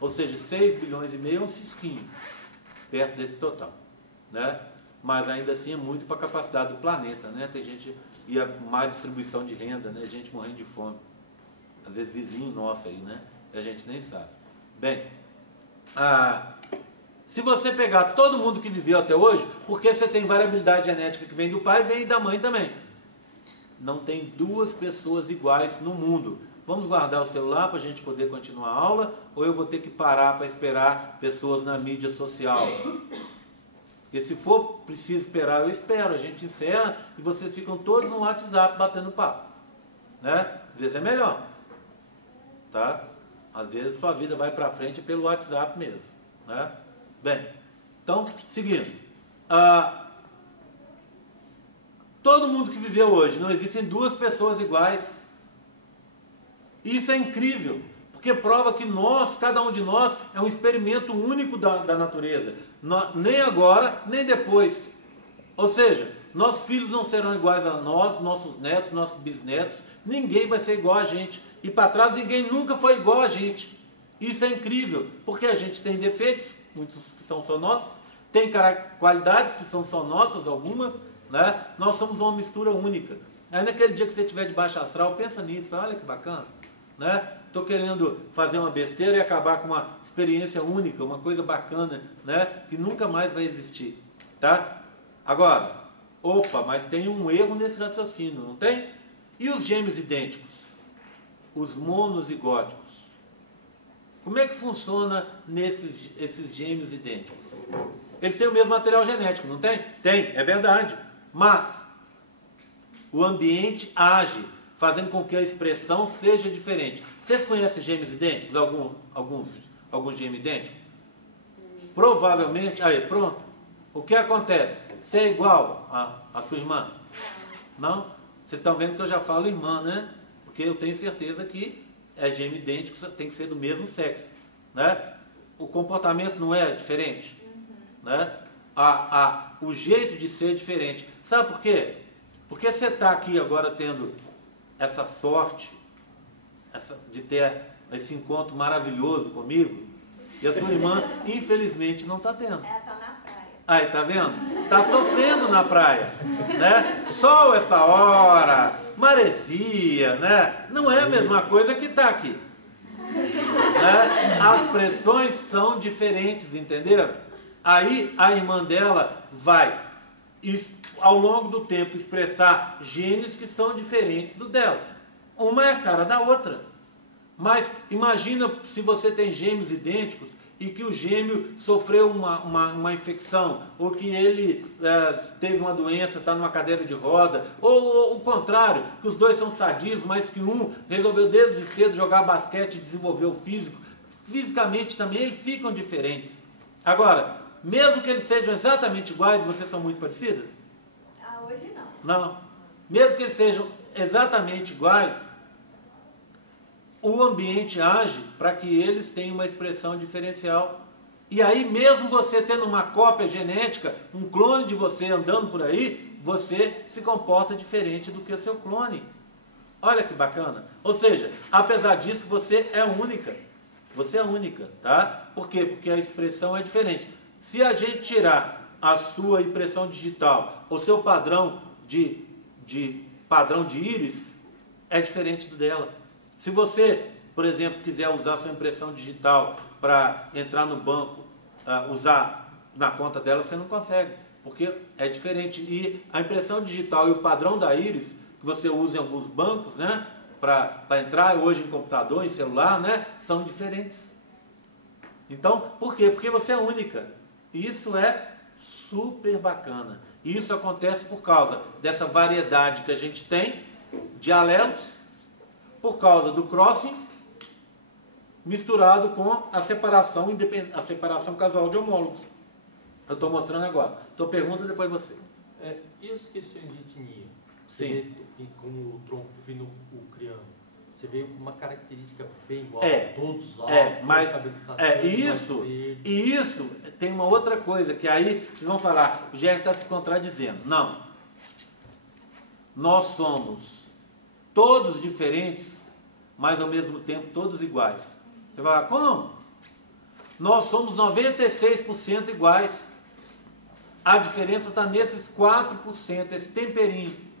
Ou seja, 6 bilhões e meio é um cisquinho, perto desse total. Né? Mas ainda assim é muito para a capacidade do planeta. Né? Tem gente, e a má distribuição de renda, né? Gente morrendo de fome. Às vezes vizinho nosso aí, né? E a gente nem sabe. Bem, se você pegar todo mundo que viveu até hoje, porque você tem variabilidade genética que vem do pai e vem da mãe também. Não tem duas pessoas iguais no mundo. Vamos guardar o celular para a gente poder continuar a aula, ou eu vou ter que parar para esperar pessoas na mídia social? Porque se for preciso esperar, eu espero. A gente encerra e vocês ficam todos no WhatsApp batendo papo. Né? Às vezes é melhor. Tá? Às vezes sua vida vai para frente pelo WhatsApp mesmo. Né? Bem, então, seguindo. Todo mundo que viveu hoje, não existem duas pessoas iguais. Isso é incrível, porque prova que nós, cada um de nós, é um experimento único da natureza. Nem agora, nem depois. Ou seja, nossos filhos não serão iguais a nós, nossos netos, nossos bisnetos. Ninguém vai ser igual a gente. E para trás, ninguém nunca foi igual a gente. Isso é incrível, porque a gente tem defeitos, muitos que são só nossos, tem qualidades que são só nossas, algumas, né? Nós somos uma mistura única. Aí naquele dia que você estiver de baixo astral, pensa nisso, olha que bacana. Né? Estou querendo fazer uma besteira e acabar com uma experiência única, uma coisa bacana, né? Que nunca mais vai existir. Tá? Agora, mas tem um erro nesse raciocínio, não tem? E os gêmeos idênticos? Os monozigóticos? Como é que funciona esses gêmeos idênticos? Eles têm o mesmo material genético, não tem? Tem, é verdade. Mas o ambiente age, fazendo com que a expressão seja diferente. Vocês conhecem gêmeos idênticos? Alguns gêmeos idênticos? Provavelmente, aí, pronto. O que acontece? Você é igual à sua irmã? Não? Vocês estão vendo que eu já falo irmã, né? Porque eu tenho certeza que gêmeo idêntico tem que ser do mesmo sexo. Né? O comportamento não é diferente? Né? O jeito de ser é diferente. Sabe por quê? Porque você está aqui agora tendo essa sorte de ter esse encontro maravilhoso comigo, e a sua irmã, infelizmente, não está tendo. Ela está na praia. Aí, tá vendo? Está sofrendo na praia. Né? Sol essa hora, maresia, né? Não é a mesma coisa que está aqui. Né? As pressões são diferentes, entenderam? Aí a irmã dela vai, ao longo do tempo, expressar genes que são diferentes do dela. Uma é a cara da outra. Mas imagina se você tem gêmeos idênticos e que o gêmeo sofreu uma infecção, ou que ele teve uma doença, está numa cadeira de roda, ou o contrário, que os dois são sadios, mas que um resolveu desde cedo jogar basquete e desenvolver o físico. Fisicamente também eles ficam diferentes. Agora, mesmo que eles sejam exatamente iguais, vocês são muito parecidas? Hoje não. Não. Mesmo que eles sejam exatamente iguais, o ambiente age para que eles tenham uma expressão diferencial. E aí, mesmo você tendo uma cópia genética, um clone de você andando por aí, você se comporta diferente do que o seu clone. Olha que bacana. Ou seja, apesar disso, você é única. Você é única, tá? Por quê? Porque a expressão é diferente. Se a gente tirar a sua impressão digital, o seu padrão de íris, é diferente do dela. Se você por exemplo, quiser usar sua impressão digital para entrar no banco, usar na conta dela, você não consegue, porque é diferente. E a impressão digital e o padrão da íris, que você usa em alguns bancos, né, para entrar hoje em computador, em celular, né, são diferentes. Então, por quê? Porque você é única. E isso é super bacana. E isso acontece por causa dessa variedade que a gente tem de alelos, por causa do crossing, misturado com a separação casual de homólogos. Eu estou mostrando agora. Então pergunta depois você. E as questões de etnia? Sim. Você vê como o tronco fino ucraniano, você vê uma característica bem igual, todos altos, mas cabelos castanhos, e isso tem uma outra coisa, que aí vocês vão falar, o Gerry está se contradizendo. Não. Nós somos todos diferentes, mas ao mesmo tempo todos iguais. Você vai falar, como? Nós somos 96% iguais. A diferença está nesses 4%, esse temperinho.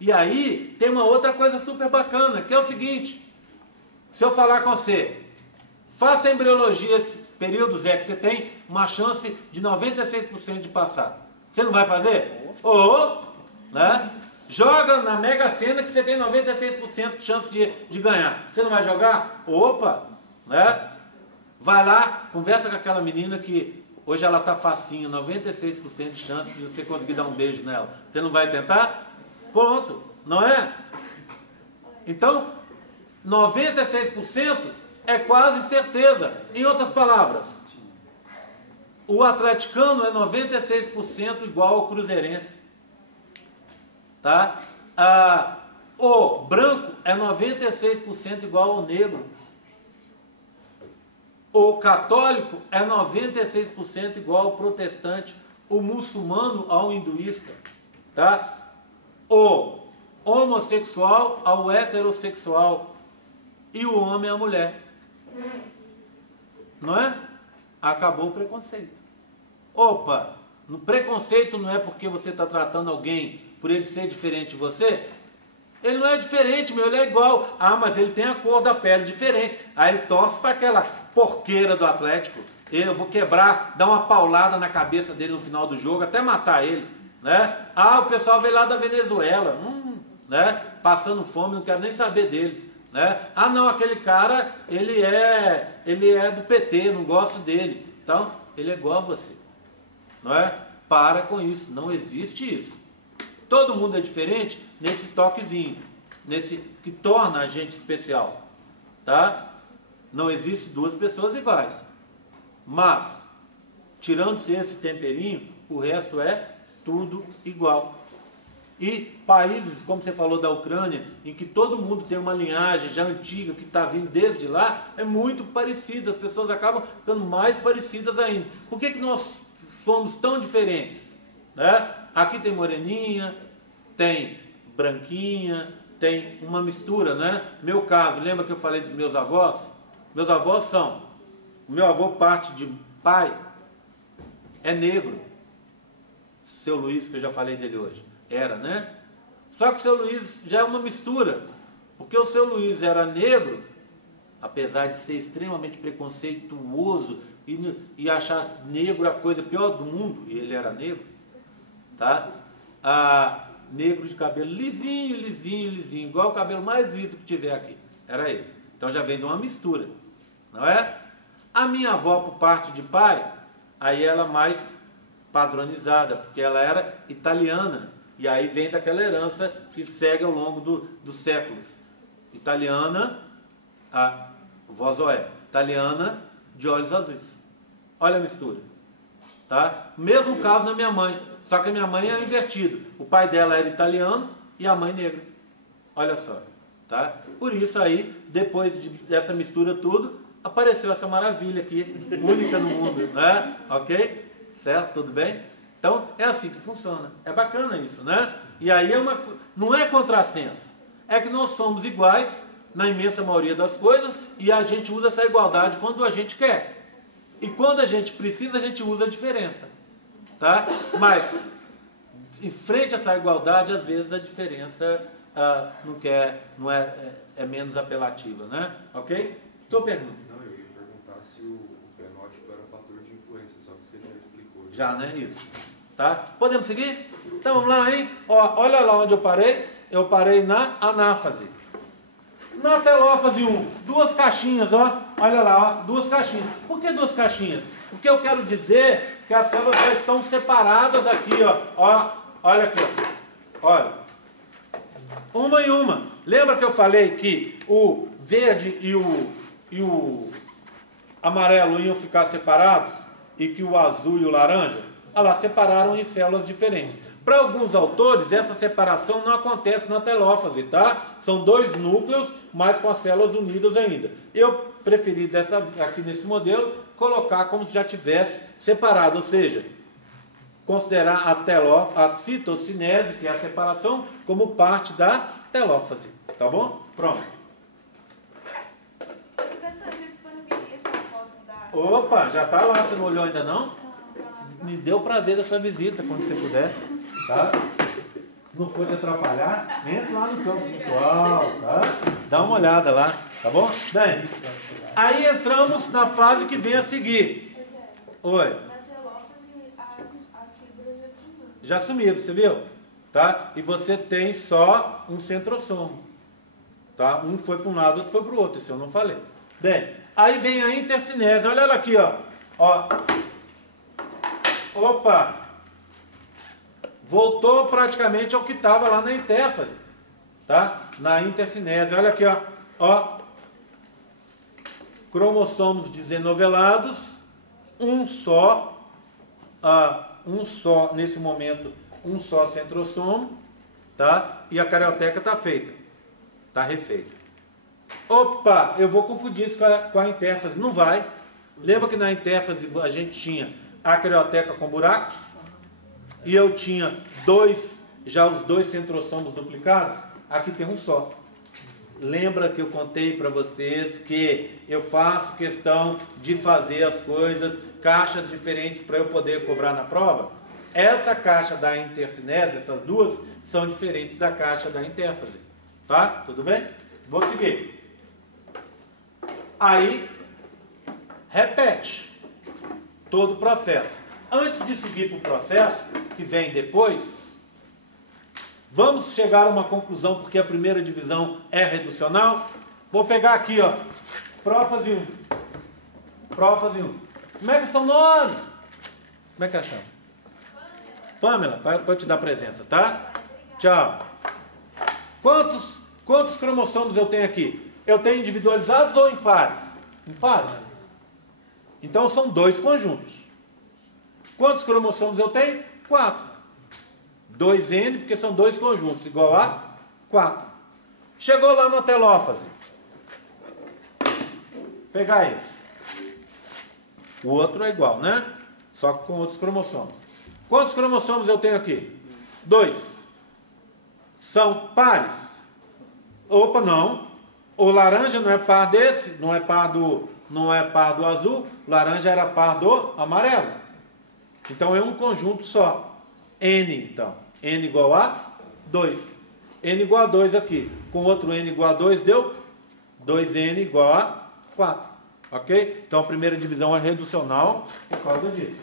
E aí tem uma outra coisa super bacana, que é o seguinte: se eu falar com você, faça embriologia esse período, Zé, que você tem uma chance de 96% de passar. Você não vai fazer? Né? Joga na Mega Sena que você tem 96% de chance de ganhar. Você não vai jogar? Opa! Né? Vai lá, conversa com aquela menina que hoje ela está facinho, 96% de chance de você conseguir dar um beijo nela. Você não vai tentar? Pronto, não é? Então, 96% é quase certeza. Em outras palavras, o atleticano é 96% igual ao cruzeirense. Tá? O branco é 96% igual ao negro. O católico é 96% igual ao protestante. O muçulmano ao hinduísta. Tá? O homossexual ao heterossexual. E o homem à mulher. Não é? Acabou o preconceito. Opa, no preconceito não é porque você está tratando alguém por ele ser diferente de você. Ele não é diferente, meu, ele é igual. Ah, mas ele tem a cor da pele diferente. Aí ele torce para aquela porqueira do Atlético. Eu vou quebrar, dar uma paulada na cabeça dele no final do jogo, até matar ele. Né? Ah, o pessoal veio lá da Venezuela, né? Passando fome, não quero nem saber deles. Né? Ah, não, aquele cara, ele é do PT, não gosto dele. Então, ele é igual a você. Não é? Para com isso, não existe isso. Todo mundo é diferente nesse toquezinho, nesse que torna a gente especial. Tá? Não existe duas pessoas iguais. Mas, tirando-se esse temperinho, o resto é tudo igual. E países, como você falou da Ucrânia, em que todo mundo tem uma linhagem já antiga, que está vindo desde lá, é muito parecido. As pessoas acabam ficando mais parecidas ainda. Por que nós somos tão diferentes? Né? Aqui tem moreninha, tem branquinha, tem uma mistura, né? Meu caso, lembra que eu falei dos meus avós? Meus avós são, o meu avô, parte de pai, é negro. Seu Luiz, que eu já falei dele hoje, era, né? Só que o seu Luiz já é uma mistura, porque o seu Luiz era negro, apesar de ser extremamente preconceituoso e achar negro a coisa pior do mundo, e ele era negro, tá? Negro de cabelo lisinho, lisinho, lisinho, igual o cabelo mais liso que tiver aqui, era ele. Então já vem de uma mistura, não é? A minha avó, por parte de pai, aí ela mais padronizada, porque ela era italiana, e aí vem daquela herança que segue ao longo dos séculos. Italiana, a vó Zoé, italiana de olhos azuis. Olha a mistura. Tá? Mesmo caso na minha mãe, só que a minha mãe é invertido. O pai dela era italiano e a mãe negra. Olha só. Tá? Por isso aí, depois dessa mistura tudo, apareceu essa maravilha aqui, única no mundo. Né? Ok? Certo? Tudo bem? Então, é assim que funciona. É bacana isso, né? E aí não é contrassenso. É que nós somos iguais na imensa maioria das coisas e a gente usa essa igualdade quando a gente quer. E quando a gente precisa, a gente usa a diferença. Tá? Mas, em frente a essa igualdade, às vezes a diferença não é é menos apelativa, né? Ok? Tua pergunta. Não, eu ia perguntar se o fenótipo era fator de influência, só que você já explicou. Já, né? Isso. Tá? Podemos seguir? Então vamos lá, hein? Ó, olha lá onde eu parei. Eu parei na anáfase. Na telófase 1, duas caixinhas, ó. Olha lá, ó, duas caixinhas. Por que duas caixinhas? Porque eu quero dizer que as células já estão separadas aqui, ó. Olha aqui, ó. Olha. Uma em uma. Lembra que eu falei que o verde e o amarelo iam ficar separados? E que o azul e o laranja? Olha lá, separaram em células diferentes. Para alguns autores, essa separação não acontece na telófase, tá? São dois núcleos, mas com as células unidas ainda. Eu preferi aqui nesse modelo colocar como se já tivesse separado, ou seja, considerar a citocinese, que é a separação, como parte da telófase. Tá bom? Pronto. Professor, você disponibiliza as fotos da... Opa, já tá lá, você não olhou ainda não? Me dê o prazer da sua visita, quando você puder, tá? Se não for te atrapalhar, entra lá no campo virtual, tá? Dá uma olhada lá, tá bom? Bem, aí entramos na fase que vem a seguir. Oi. Na telófase, as fibras já sumiram. Já sumiram, você viu? Tá? E você tem só um centrosomo. Tá? Um foi para um lado, outro foi para o outro, isso eu não falei. Bem, aí vem a intercinese, olha ela aqui, ó. Ó. Opa! Voltou praticamente ao que estava lá na intérfase, tá? Na intercinese, olha aqui, ó. Cromossomos desenovelados, um só, nesse momento, um só centrosomo, tá? E a carioteca está feita, está refeita. Opa, eu vou confundir isso com a intérfase, não vai. Lembra que na intérfase a gente tinha a carioteca com buracos? E eu tinha os dois centrossomos duplicados? Aqui tem um só. Lembra que eu contei para vocês que eu faço questão de fazer as coisas, caixas diferentes para eu poder cobrar na prova? Essa caixa da intercinese, essas duas, são diferentes da caixa da intérfase. Tá? Tudo bem? Vou seguir. Aí, repete todo o processo. Antes de seguir para o processo, que vem depois, vamos chegar a uma conclusão, porque a primeira divisão é reducional. Vou pegar aqui, ó, prófase 1. Prófase 1. Como é que é o seu nome? Como é que é a chama? Pamela, para te dar presença, tá? Tchau. Quantos cromossomos eu tenho aqui? Eu tenho individualizados ou impares? Impares. Então são dois conjuntos. Quantos cromossomos eu tenho? 4. 2N, porque são dois conjuntos, igual a 4. Chegou lá na telófase. Pegar esse. O outro é igual, né? Só que com outros cromossomos. Quantos cromossomos eu tenho aqui? 2. São pares? Opa, não. O laranja não é par desse, não é par do azul. O laranja era par do amarelo. Então é um conjunto só. N, então. N igual a 2. N igual a 2 aqui. Com outro N igual a 2 deu 2N igual a 4. Ok? Então a primeira divisão é reducional por causa disso.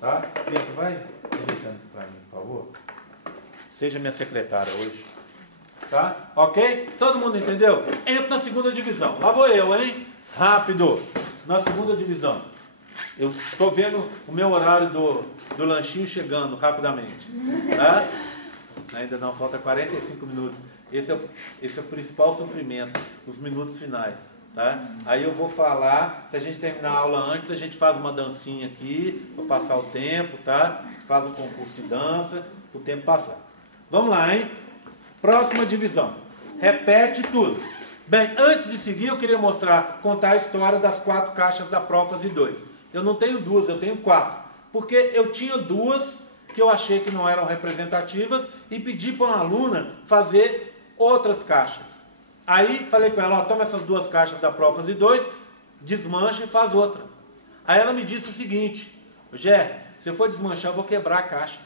Tá? Bianca, vai deixando para mim, por favor. Seja minha secretária hoje. Tá? Ok? Todo mundo entendeu? Entra na segunda divisão. Lá vou eu, hein? Rápido. Na segunda divisão. Eu estou vendo o meu horário do lanchinho chegando rapidamente. Tá? Ainda não, falta 45 minutos. Esse é o principal sofrimento, os minutos finais. Tá? Aí eu vou falar, se a gente terminar a aula antes, a gente faz uma dancinha aqui, para passar o tempo, tá? Faz um concurso de dança, para o tempo passar. Vamos lá, hein? Próxima divisão. Repete tudo. Bem, antes de seguir, eu queria contar a história das 4 caixas da prófase 2. Eu não tenho 2, eu tenho 4. Porque eu tinha 2 que eu achei que não eram representativas e pedi para uma aluna fazer outras caixas. Aí falei com ela, ó, toma essas 2 caixas da prófase 2, desmancha e faz outra. Aí ela me disse o seguinte, Gé, se eu for desmanchar, eu vou quebrar a caixa.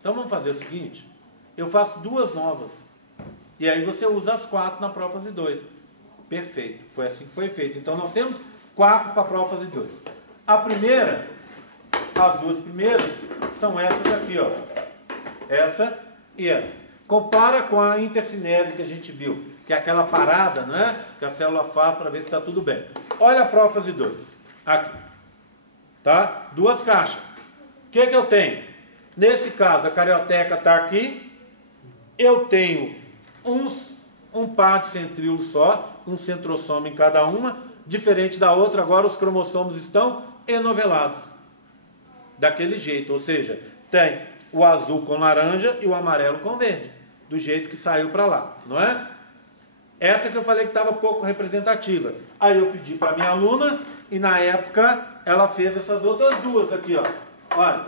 Então vamos fazer o seguinte, eu faço 2 novas. E aí você usa as 4 na prófase 2. Perfeito, foi assim que foi feito. Então nós temos 4 para a prófase 2. A primeira, as duas primeiras, são essas aqui, ó. Essa e essa. Compara com a intercinese que a gente viu, que é aquela parada, né, que a célula faz para ver se está tudo bem. Olha a prófase 2. Aqui. Tá? 2 caixas. O que eu tenho? Nesse caso, a carioteca está aqui. Eu tenho um par de centríolos só, um centrossomo em cada uma. Diferente da outra, agora os cromossomos estão enovelados. Daquele jeito, ou seja, tem o azul com laranja e o amarelo com verde. Do jeito que saiu para lá, não é? Essa que eu falei que estava pouco representativa. Aí eu pedi para minha aluna e na época ela fez essas outras duas aqui, ó. Olha,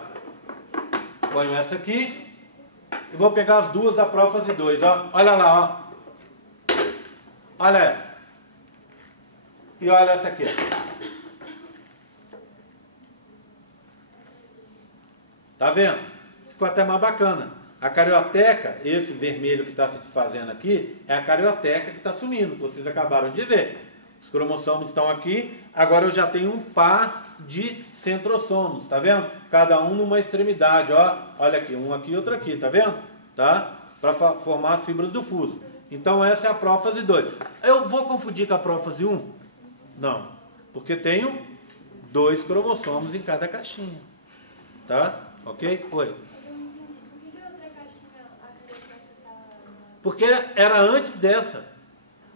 ponho essa aqui e vou pegar as duas da prófase 2, ó. Olha lá, ó. Olha essa. E olha essa aqui. Tá vendo? Ficou até mais bacana. A carioteca, esse vermelho que está se desfazendo aqui, é a carioteca que está sumindo, que vocês acabaram de ver. Os cromossomos estão aqui, agora eu já tenho um par de centrossomos, tá vendo? Cada um numa extremidade, ó. Olha aqui, um aqui e outro aqui, tá vendo? Tá? Para formar as fibras do fuso. Então essa é a prófase 2. Eu vou confundir com a prófase 1? Não, porque tenho 2 cromossomos em cada caixinha. Tá? Ok? Oi. Porque era antes dessa.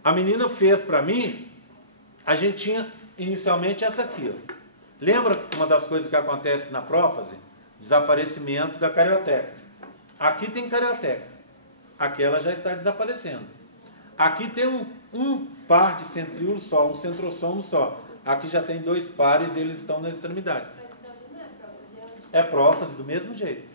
A menina fez para mim, a gente tinha inicialmente essa aqui, ó. Lembra uma das coisas que acontece na prófase? Desaparecimento da carioteca. Aqui tem carioteca. Aqui ela já está desaparecendo. Aqui tem um par de centríolos só, um centrossomo só. Aqui já tem 2 pares e eles estão nas extremidades. É prófase do mesmo jeito.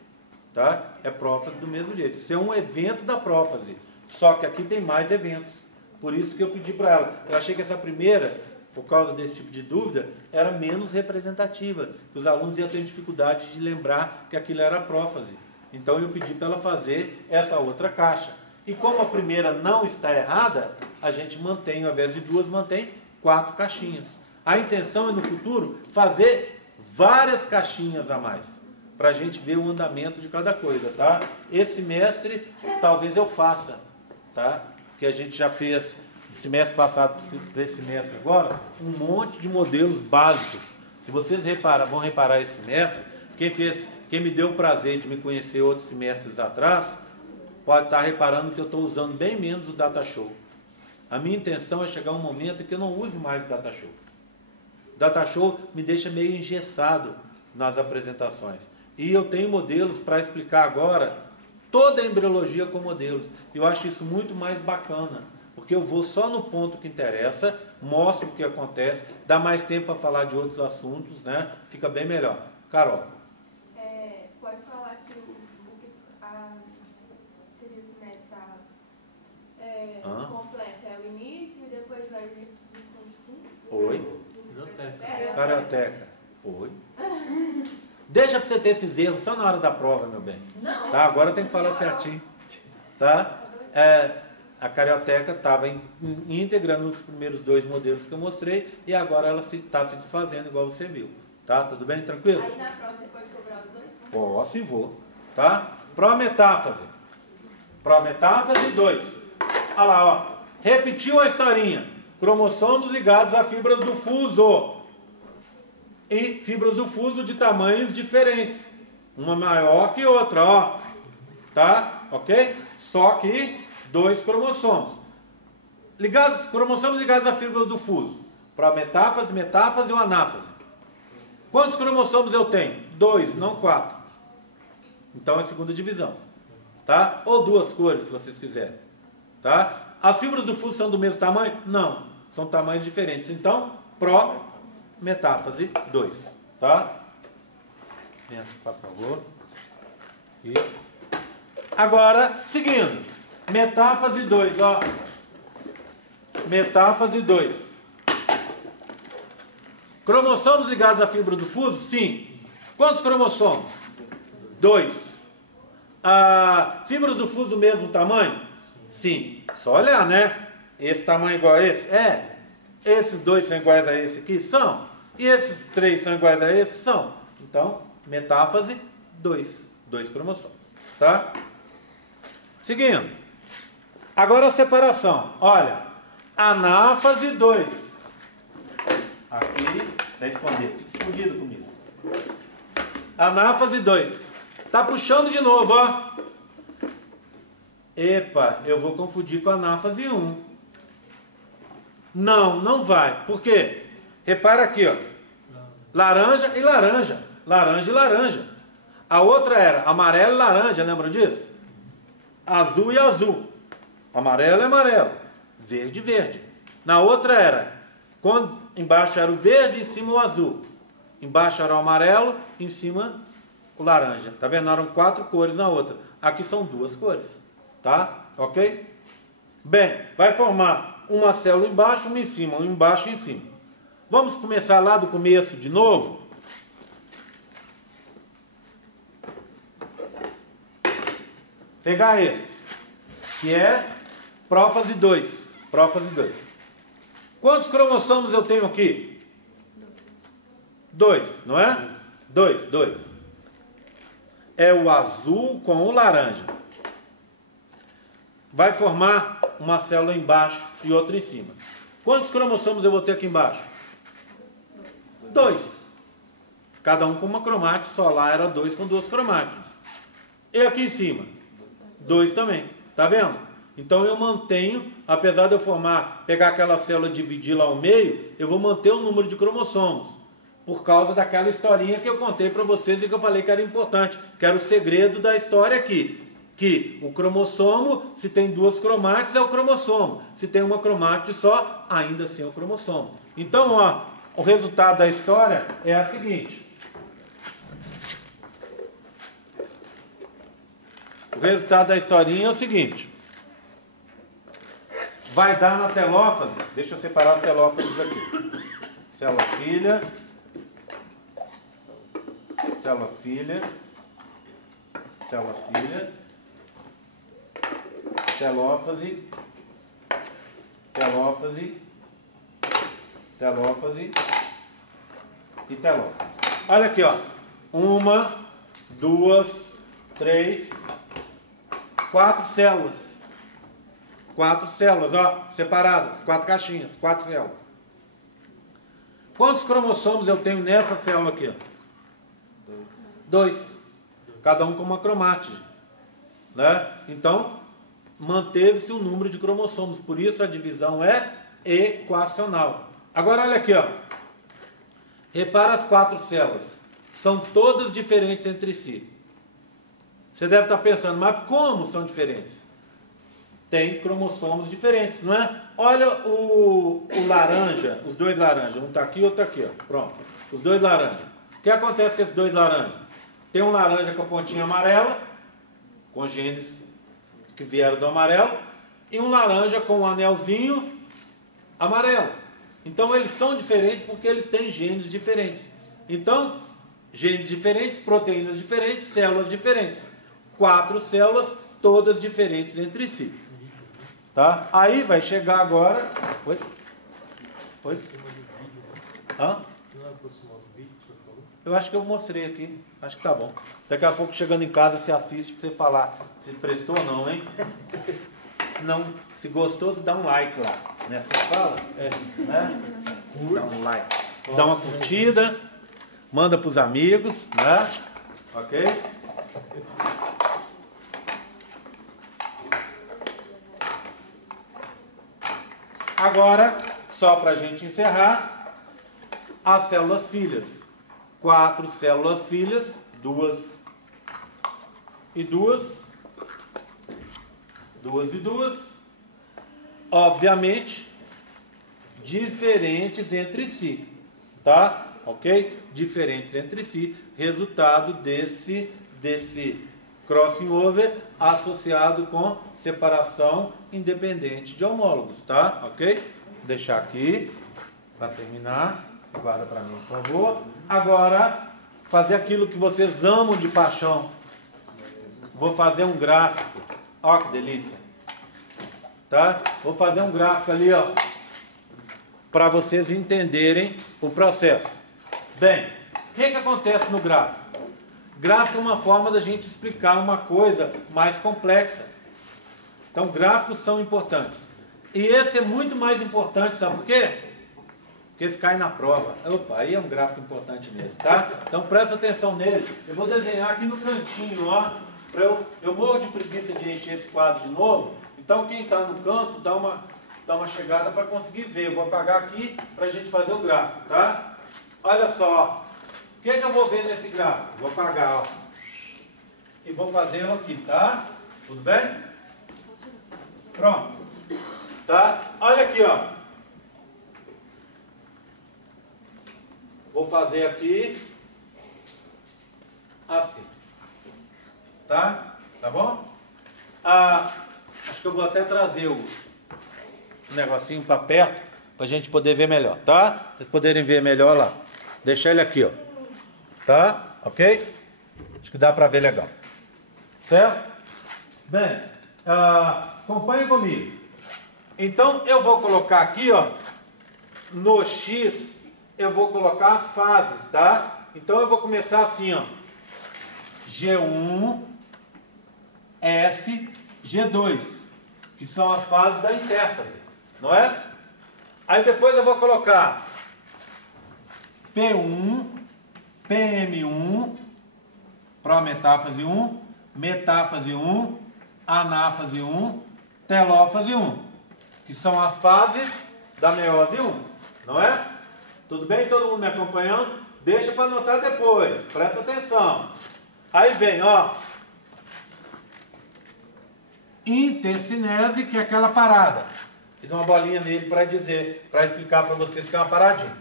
Tá? É prófase do mesmo jeito. Isso é um evento da prófase. Só que aqui tem mais eventos. Por isso que eu pedi para ela. Eu achei que essa primeira, por causa desse tipo de dúvida, era menos representativa. Os alunos iam ter dificuldade de lembrar que aquilo era prófase. Então eu pedi para ela fazer essa outra caixa. E como a primeira não está errada, a gente mantém, ao invés de 2, mantém 4 caixinhas. A intenção é no futuro fazer várias caixinhas a mais, para a gente ver o andamento de cada coisa, tá? Esse semestre, talvez eu faça, tá? Porque a gente já fez, do semestre passado para esse semestre agora, um monte de modelos básicos. Se vocês vão reparar esse semestre, quem me deu o prazer de me conhecer outros semestres atrás, pode estar reparando que eu estou usando bem menos o DataShow. A minha intenção é chegar um momento em que eu não use mais o DataShow. O DataShow me deixa meio engessado nas apresentações. E eu tenho modelos para explicar agora toda a embriologia com modelos. Eu acho isso muito mais bacana, porque eu vou só no ponto que interessa, mostro o que acontece, dá mais tempo para falar de outros assuntos, né? Fica bem melhor. Carol. Pode falar que a teoria está completa. É o início e depois vai desconstituir? Oi. Carioteca. Oi. Deixa para você ter esses erros só na hora da prova, meu bem. Não. Tá? Agora tem que falar certinho. Tá? A carioteca estava íntegra nos primeiros 2 modelos que eu mostrei e agora ela está se desfazendo igual você viu. Tá? Tudo bem? Tranquilo? Aí na prova você pode cobrar os 2? Posso e vou. Tá? Prometáfase. Prometáfase 2. Olha lá, ó. Repetiu a historinha. Cromossomos ligados a fibras do fuso. E fibras do fuso de tamanhos diferentes. Uma maior que outra, ó. Tá? Ok? Só que 2 cromossomos. Cromossomos ligados a fibras do fuso. Prometáfase, metáfase ou anáfase. Quantos cromossomos eu tenho? 2, não 4. Então é a segunda divisão. Tá? Ou 2 cores, se vocês quiserem. Tá? As fibras do fuso são do mesmo tamanho? Não. São tamanhos diferentes. Então, metáfase 2. Tá? Entra, por favor. E agora, seguindo. Metáfase 2, ó. Metáfase 2. Cromossomos ligados à fibra do fuso? Sim. Quantos cromossomos? 2. Fibras do fuso do mesmo tamanho? Sim. Só olhar, né? esse tamanho igual a esse? É. Esses dois são iguais a esse aqui? São. E esses três são iguais a esse? São. Então, metáfase, 2 cromossomos. Tá? Seguindo. Agora a separação. Olha, anáfase 2. Aqui, vai esconder. Fica escondido comigo. Anáfase 2. Tá puxando de novo, ó. Epa, eu vou confundir com a anáfase 1. Não, não vai. Por quê? Repara aqui, ó. Laranja e laranja. Laranja e laranja. A outra era amarelo e laranja, lembra disso? Azul e azul. Amarelo e amarelo. Verde e verde. Na outra era, quando embaixo era o verde, em cima o azul. Embaixo era o amarelo, em cima o laranja. Tá vendo? Eram 4 cores na outra. Aqui são 2 cores. Tá? Ok? Bem, vai formar uma célula embaixo, uma em cima, uma embaixo e em cima. Vamos começar lá do começo de novo? Pegar esse, que é prófase 2. Prófase 2. Quantos cromossomos eu tenho aqui? 2, não é? 2. É o azul com o laranja. Vai formar uma célula embaixo e outra em cima. Quantos cromossomos eu vou ter aqui embaixo? 2. Cada um com uma cromátide, só lá era 2 com 2 cromátides. E aqui em cima? 2 também. Tá vendo? Então eu mantenho, apesar de eu pegar aquela célula e dividi-la ao meio, eu vou manter o número de cromossomos. Por causa daquela historinha que eu contei para vocês e que eu falei que era importante, que era o segredo da história aqui. Que o cromossomo, se tem 2 cromátides, é o cromossomo. Se tem uma cromátide só, ainda assim é o cromossomo. Então, ó, o resultado da história é a seguinte. O resultado da historinha é o seguinte. Vai dar na telófase. Deixa eu separar as telófases aqui. Célula filha. Célula filha. Célula filha. Telófase. Telófase. Telófase. E telófase. Olha aqui, ó. 1, 2, 3, 4 células. 4 células, ó, separadas. 4 caixinhas, 4 células. Quantos cromossomos eu tenho nessa célula aqui? 2. Cada um com uma cromátide. Né? Então, manteve-se o número de cromossomos. Por isso a divisão é equacional. Agora, olha aqui, ó. Repara as 4 células. São todas diferentes entre si. Você deve estar pensando, mas como são diferentes? Tem cromossomos diferentes, não é? Olha o laranja, os 2 laranjas. Um está aqui e outro está aqui, ó. Pronto. Os 2 laranjas. O que acontece com esses 2 laranjas? Tem um laranja com a pontinha amarela, com genes que vieram do amarelo, e um laranja com um anelzinho amarelo. Então eles são diferentes porque eles têm genes diferentes. Então, genes diferentes, proteínas diferentes, células diferentes. 4 células, todas diferentes entre si. Tá? Aí vai chegar agora... Oi? Oi? Hã? Eu acho que eu mostrei aqui. Acho que tá bom. Daqui a pouco, chegando em casa, você assiste para você falar se prestou ou não, hein? Se não, se gostou, dá um like lá. Nessa fala, né? Dá um like. Dá uma curtida. Manda para os amigos, né? Ok? Agora, só para a gente encerrar, as células filhas. 4 células filhas, 2 e 2. 2 e 2. Obviamente, diferentes entre si. Tá? Ok? Diferentes entre si. Resultado desse crossing over associado com separação independente de homólogos. Tá? Ok? Vou deixar aqui para terminar. Guarda para mim, por favor. Agora, fazer aquilo que vocês amam de paixão. Vou fazer um gráfico. Olha que delícia. tá? Vou fazer um gráfico ali, ó, para vocês entenderem o processo. Bem, o que acontece no gráfico? Gráfico é uma forma da gente explicar uma coisa mais complexa. Então, gráficos são importantes. E esse é muito mais importante, sabe por quê? Porque esse cai na prova. Opa, aí é um gráfico importante mesmo, tá? Então, presta atenção nele. Eu vou desenhar aqui no cantinho, ó. Eu morro de preguiça de encher esse quadro de novo. Então, quem está no canto, dá uma chegada para conseguir ver. Eu vou apagar aqui para a gente fazer o gráfico, tá? Olha só. O que eu vou ver nesse gráfico? Vou apagar, ó. E vou fazê-lo aqui, tá? Tudo bem? Pronto. Tá? Olha aqui, ó. Vou fazer aqui assim. Tá? Tá bom? Acho que eu vou até trazer o negocinho para perto para a gente poder ver melhor, tá? Vocês poderem ver melhor lá. Deixar ele aqui, ó. Tá? Ok? Acho que dá para ver legal. Certo? Bem, acompanhem comigo. Então, eu vou colocar aqui, ó, no X, eu vou colocar as fases, tá? Então, eu vou começar assim, ó. G1, F, G2, que são as fases da intérfase, não é? Aí depois eu vou colocar P1, PM1, prometáfase 1, metáfase 1, anáfase 1, telófase 1, que são as fases da meiose 1, não é? Tudo bem? Todo mundo me acompanhando? Deixa para anotar depois, presta atenção. Aí vem, ó, intercinese, que é aquela parada. Fiz uma bolinha nele para explicar para vocês que é uma paradinha,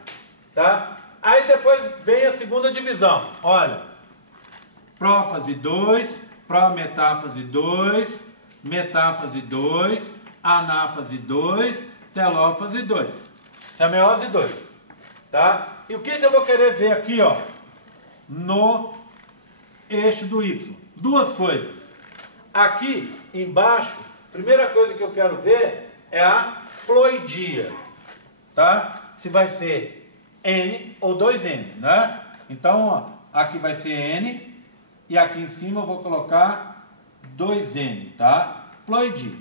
tá? Aí depois vem a segunda divisão. Olha, prófase 2, prometáfase 2, metáfase 2, anáfase 2, telófase 2. Isso é a meiose 2, tá? E o que eu vou querer ver aqui, ó, no eixo do Y? Duas coisas. Aqui embaixo, primeira coisa que eu quero ver é a ploidia, tá? Se vai ser N ou 2N, né? Então, ó, aqui vai ser N e aqui em cima eu vou colocar 2N, tá? Ploidia.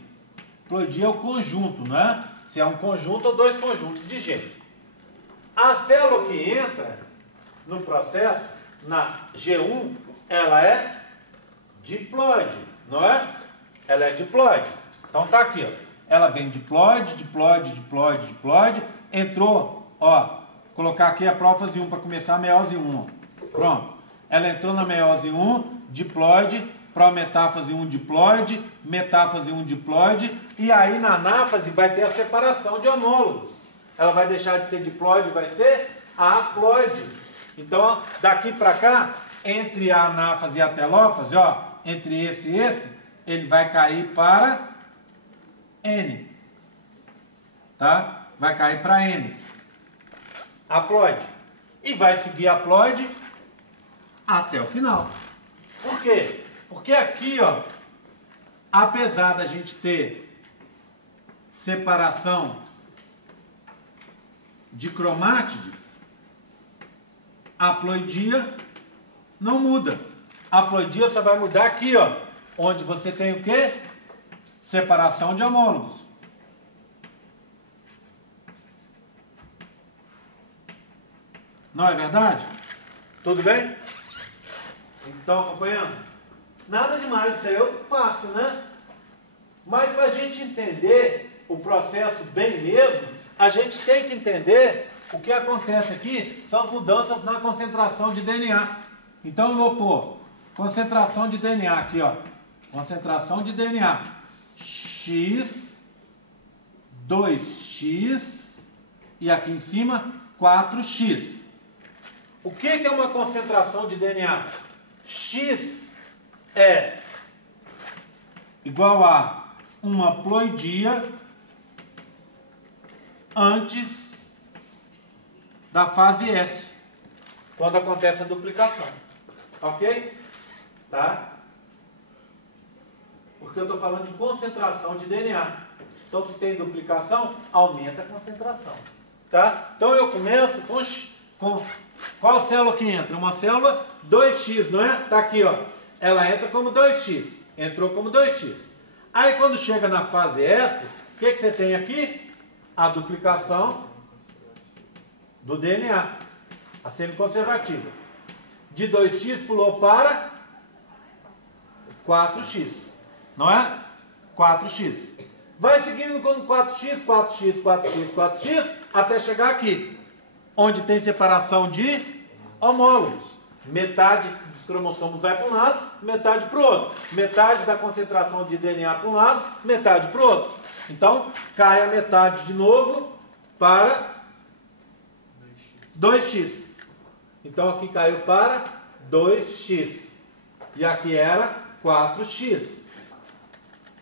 Ploidia é o conjunto, né? Se é um conjunto ou dois conjuntos de gêmeos. A célula que entra no processo, na G1, ela é diploide, não é? Ela é diploide. Então tá aqui, ó. Ela vem diploide, diploide, diploide, diploide. Entrou, ó, colocar aqui a prófase 1 para começar a meiose 1. Ó. Pronto. Ela entrou na meiose 1, diploide, prometáfase 1 diploide, metáfase 1 diploide, e aí na anáfase vai ter a separação de homólogos. Ela vai deixar de ser diploide, vai ser haploide. Então, daqui para cá, entre a anáfase e a telófase, ó, entre esse e esse, ele vai cair para N. Tá? Vai cair para N. Haploide. E vai seguir haploide até o final. Por quê? Porque aqui, ó, apesar da gente ter separação de cromátides, a haploidia não muda. A haploidia só vai mudar aqui, ó, onde você tem o quê? Separação de homólogos. Não é verdade? Tudo bem? Estão acompanhando? Nada demais, isso aí eu faço, né? Mas para a gente entender o processo bem mesmo, a gente tem que entender o que acontece aqui, são as mudanças na concentração de DNA. Então eu vou pôr concentração de DNA aqui, ó. Concentração de DNA. X, 2x e aqui em cima 4x. O que é uma concentração de DNA? X é igual a uma ploidia antes da fase S, quando acontece a duplicação. Ok? Tá? Porque eu estou falando de concentração de DNA. Então, se tem duplicação, aumenta a concentração. Tá? Então, eu começo com qual célula que entra? Uma célula 2x, não é? Está aqui, ó. Ela entra como 2x. Entrou como 2x. Aí, quando chega na fase S, o que você tem aqui? A duplicação do DNA. A semiconservativa. De 2x pulou para 4x. Não é? 4x. Vai seguindo com 4x, 4x, 4x, 4x, até chegar aqui, onde tem separação de homólogos. Metade dos cromossomos vai para um lado, metade para o outro. Metade da concentração de DNA para um lado, metade para o outro. Então, cai a metade de novo para 2x. Então, aqui caiu para 2x. E aqui era 4x.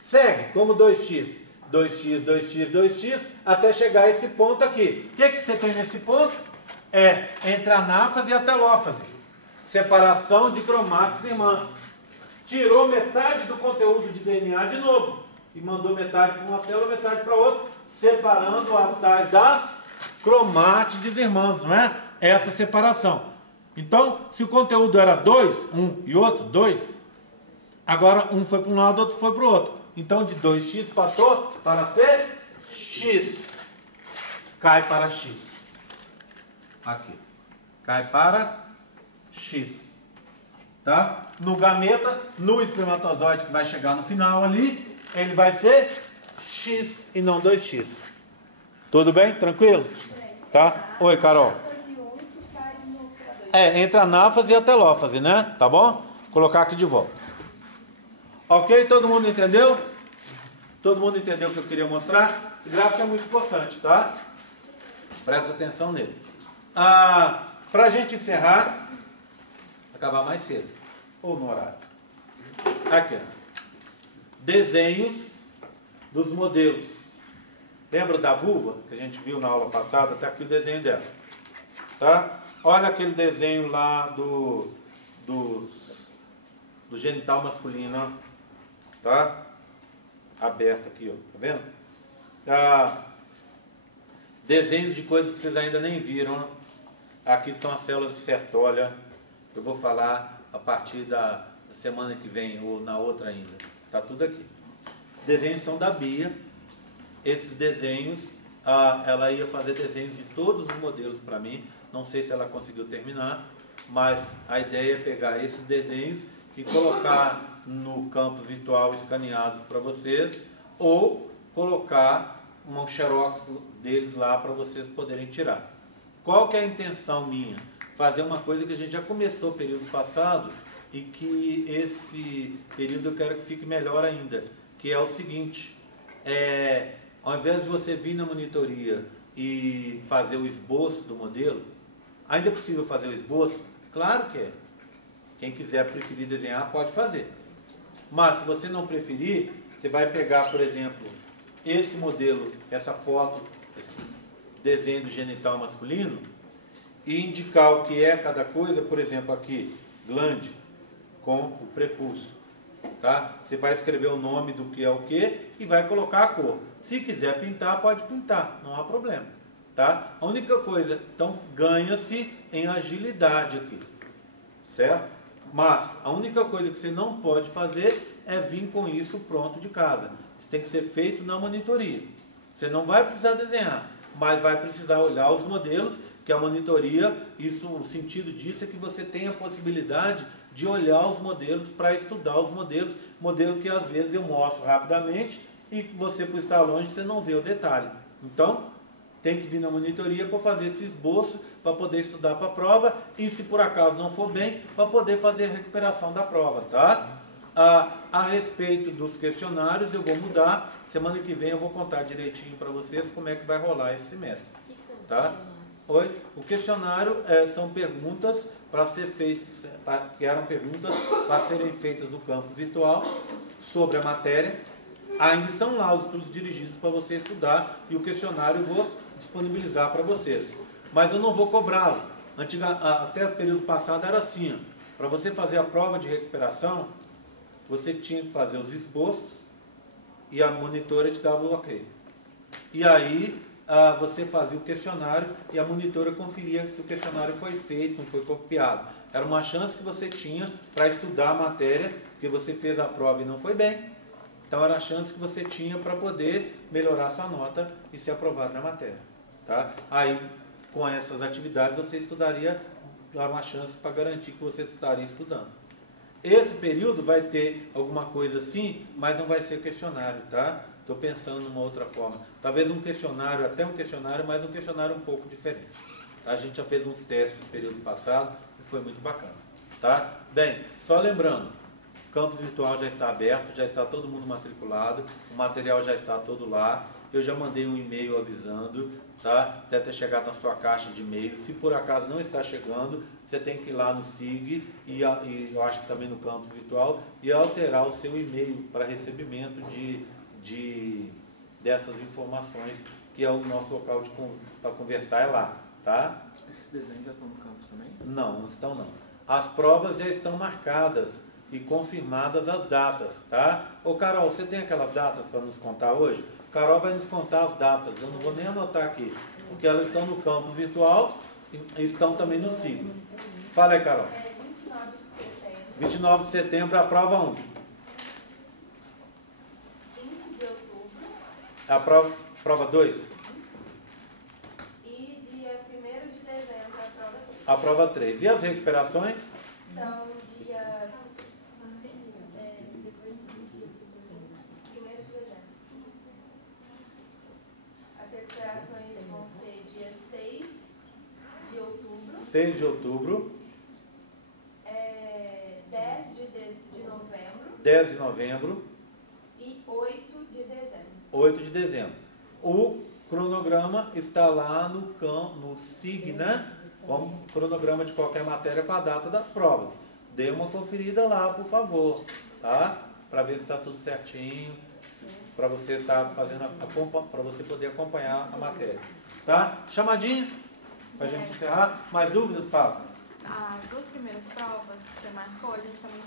Segue como 2x. 2x, 2x, 2x, até chegar a esse ponto aqui. O que você tem nesse ponto? É entre a anáfase e a telófase. Separação de cromátidos irmãs. Tirou metade do conteúdo de DNA de novo. E mandou metade para uma célula, metade para outra, separando as tais das cromátides irmãs, não é? Essa separação. Então, se o conteúdo era 2, um e outro, 2, agora um foi para um lado, outro foi para o outro. Então, de 2x passou para ser x. Cai para x. Aqui. Cai para x. Tá? No gameta, no espermatozoide que vai chegar no final ali, ele vai ser x e não 2x. Tudo bem? Tranquilo? Tá? Oi, Carol. Entre a anáfase e a telófase, né? Tá bom? Vou colocar aqui de volta. Ok? Todo mundo entendeu? Todo mundo entendeu o que eu queria mostrar? Esse gráfico é muito importante, tá? Presta atenção nele. Para a gente encerrar, acabar mais cedo, ou no horário. Aqui, ó. Desenhos dos modelos. Lembra da vulva, que a gente viu na aula passada? Está aqui o desenho dela. Tá? Olha aquele desenho lá do genital masculino, ó. Tá? Aberto aqui, ó. Tá vendo? Desenhos de coisas que vocês ainda nem viram. Aqui são as células de Sertolha. Eu vou falar a partir da semana que vem, ou na outra ainda. Tá tudo aqui. Esses desenhos são da Bia. Esses desenhos, ela ia fazer desenhos de todos os modelos para mim. Não sei se ela conseguiu terminar, mas a ideia é pegar esses desenhos e colocar no campo virtual escaneados para vocês, ou colocar um xerox deles lá para vocês poderem tirar. Qual que é a intenção minha? Fazer uma coisa que a gente já começou no período passado e que esse período eu quero que fique melhor ainda, que é o seguinte, ao invés de você vir na monitoria e fazer o esboço do modelo, ainda é possível fazer o esboço? Claro que é. Quem quiser preferir desenhar, pode fazer. Mas, se você não preferir, você vai pegar, por exemplo, esse modelo, essa foto, esse desenho do genital masculino, e indicar o que é cada coisa, por exemplo, aqui, glande, com o prepúcio. Tá? Você vai escrever o nome do que é o que e vai colocar a cor. Se quiser pintar, pode pintar, não há problema. Tá? A única coisa, então, ganha-se em agilidade aqui. Certo? Mas a única coisa que você não pode fazer é vir com isso pronto de casa. Isso tem que ser feito na monitoria. Você não vai precisar desenhar, mas vai precisar olhar os modelos, que a monitoria, o sentido disso é que você tem a possibilidade de olhar os modelos para estudar os modelos, modelo que às vezes eu mostro rapidamente e que você, por estar longe, você não vê o detalhe. Então, tem que vir na monitoria para fazer esse esboço, para poder estudar para a prova, e se por acaso não for bem, para poder fazer a recuperação da prova, tá? A respeito dos questionários, eu vou mudar. Semana que vem eu vou contar direitinho para vocês como é que vai rolar esse semestre. O que são os tá? questionários? Oi? O questionário são perguntas para ser feitas, que eram perguntas para serem feitas no campo virtual sobre a matéria. Ainda estão lá os estudos dirigidos para você estudar, e o questionário eu vou disponibilizar para vocês. Mas eu não vou cobrá-lo. Até o período passado era assim, para você fazer a prova de recuperação, você tinha que fazer os esboços e a monitora te dava o ok. E aí você fazia o questionário e a monitora conferia se o questionário foi feito, não foi copiado. Era uma chance que você tinha para estudar a matéria, porque você fez a prova e não foi bem. Então era a chance que você tinha para poder melhorar sua nota e ser aprovado na matéria. Tá? Aí, com essas atividades, você estudaria, dar uma chance para garantir que você estaria estudando. Esse período vai ter alguma coisa assim, mas não vai ser questionário, tá? Estou pensando numa outra forma. Talvez um questionário, até um questionário, mas um questionário um pouco diferente. A gente já fez uns testes no período passado e foi muito bacana, tá? Bem, só lembrando, o campus virtual já está aberto, já está todo mundo matriculado, o material já está todo lá. Eu já mandei um e-mail avisando, tá? Deve ter chegado na sua caixa de e-mail. Se por acaso não está chegando, você tem que ir lá no SIG e eu acho que também no campus virtual e alterar o seu e-mail para recebimento dessas informações, que é o nosso local para conversar é lá, tá? Esses desenhos já estão no campus também? Não, não estão não. As provas já estão marcadas e confirmadas as datas, tá? Ô Carol, você tem aquelas datas para nos contar hoje? Carol vai nos contar as datas, eu não vou nem anotar aqui, porque elas estão no campus virtual e estão também no SIG. Fala aí, Carol. 29 de setembro. 29 de setembro, a prova 1. 20 de outubro. A prova 2. E dia 1º de dezembro, a prova 3. A prova 3. E as recuperações? São dias... depois do 1º de dezembro. As recuperações vão ser dia 6 de outubro. 6 de outubro. 10 de novembro. 10 de novembro. E 8 de dezembro. 8 de dezembro. O cronograma está lá no SIG, né? Como cronograma de qualquer matéria com a data das provas. Dê uma conferida lá, por favor, tá? Para ver se está tudo certinho, para você estar fazendo para você poder acompanhar a matéria, tá? Chamadinha para a gente encerrar. Mais dúvidas, Fábio? As duas primeiras provas que você marcou, a gente também tem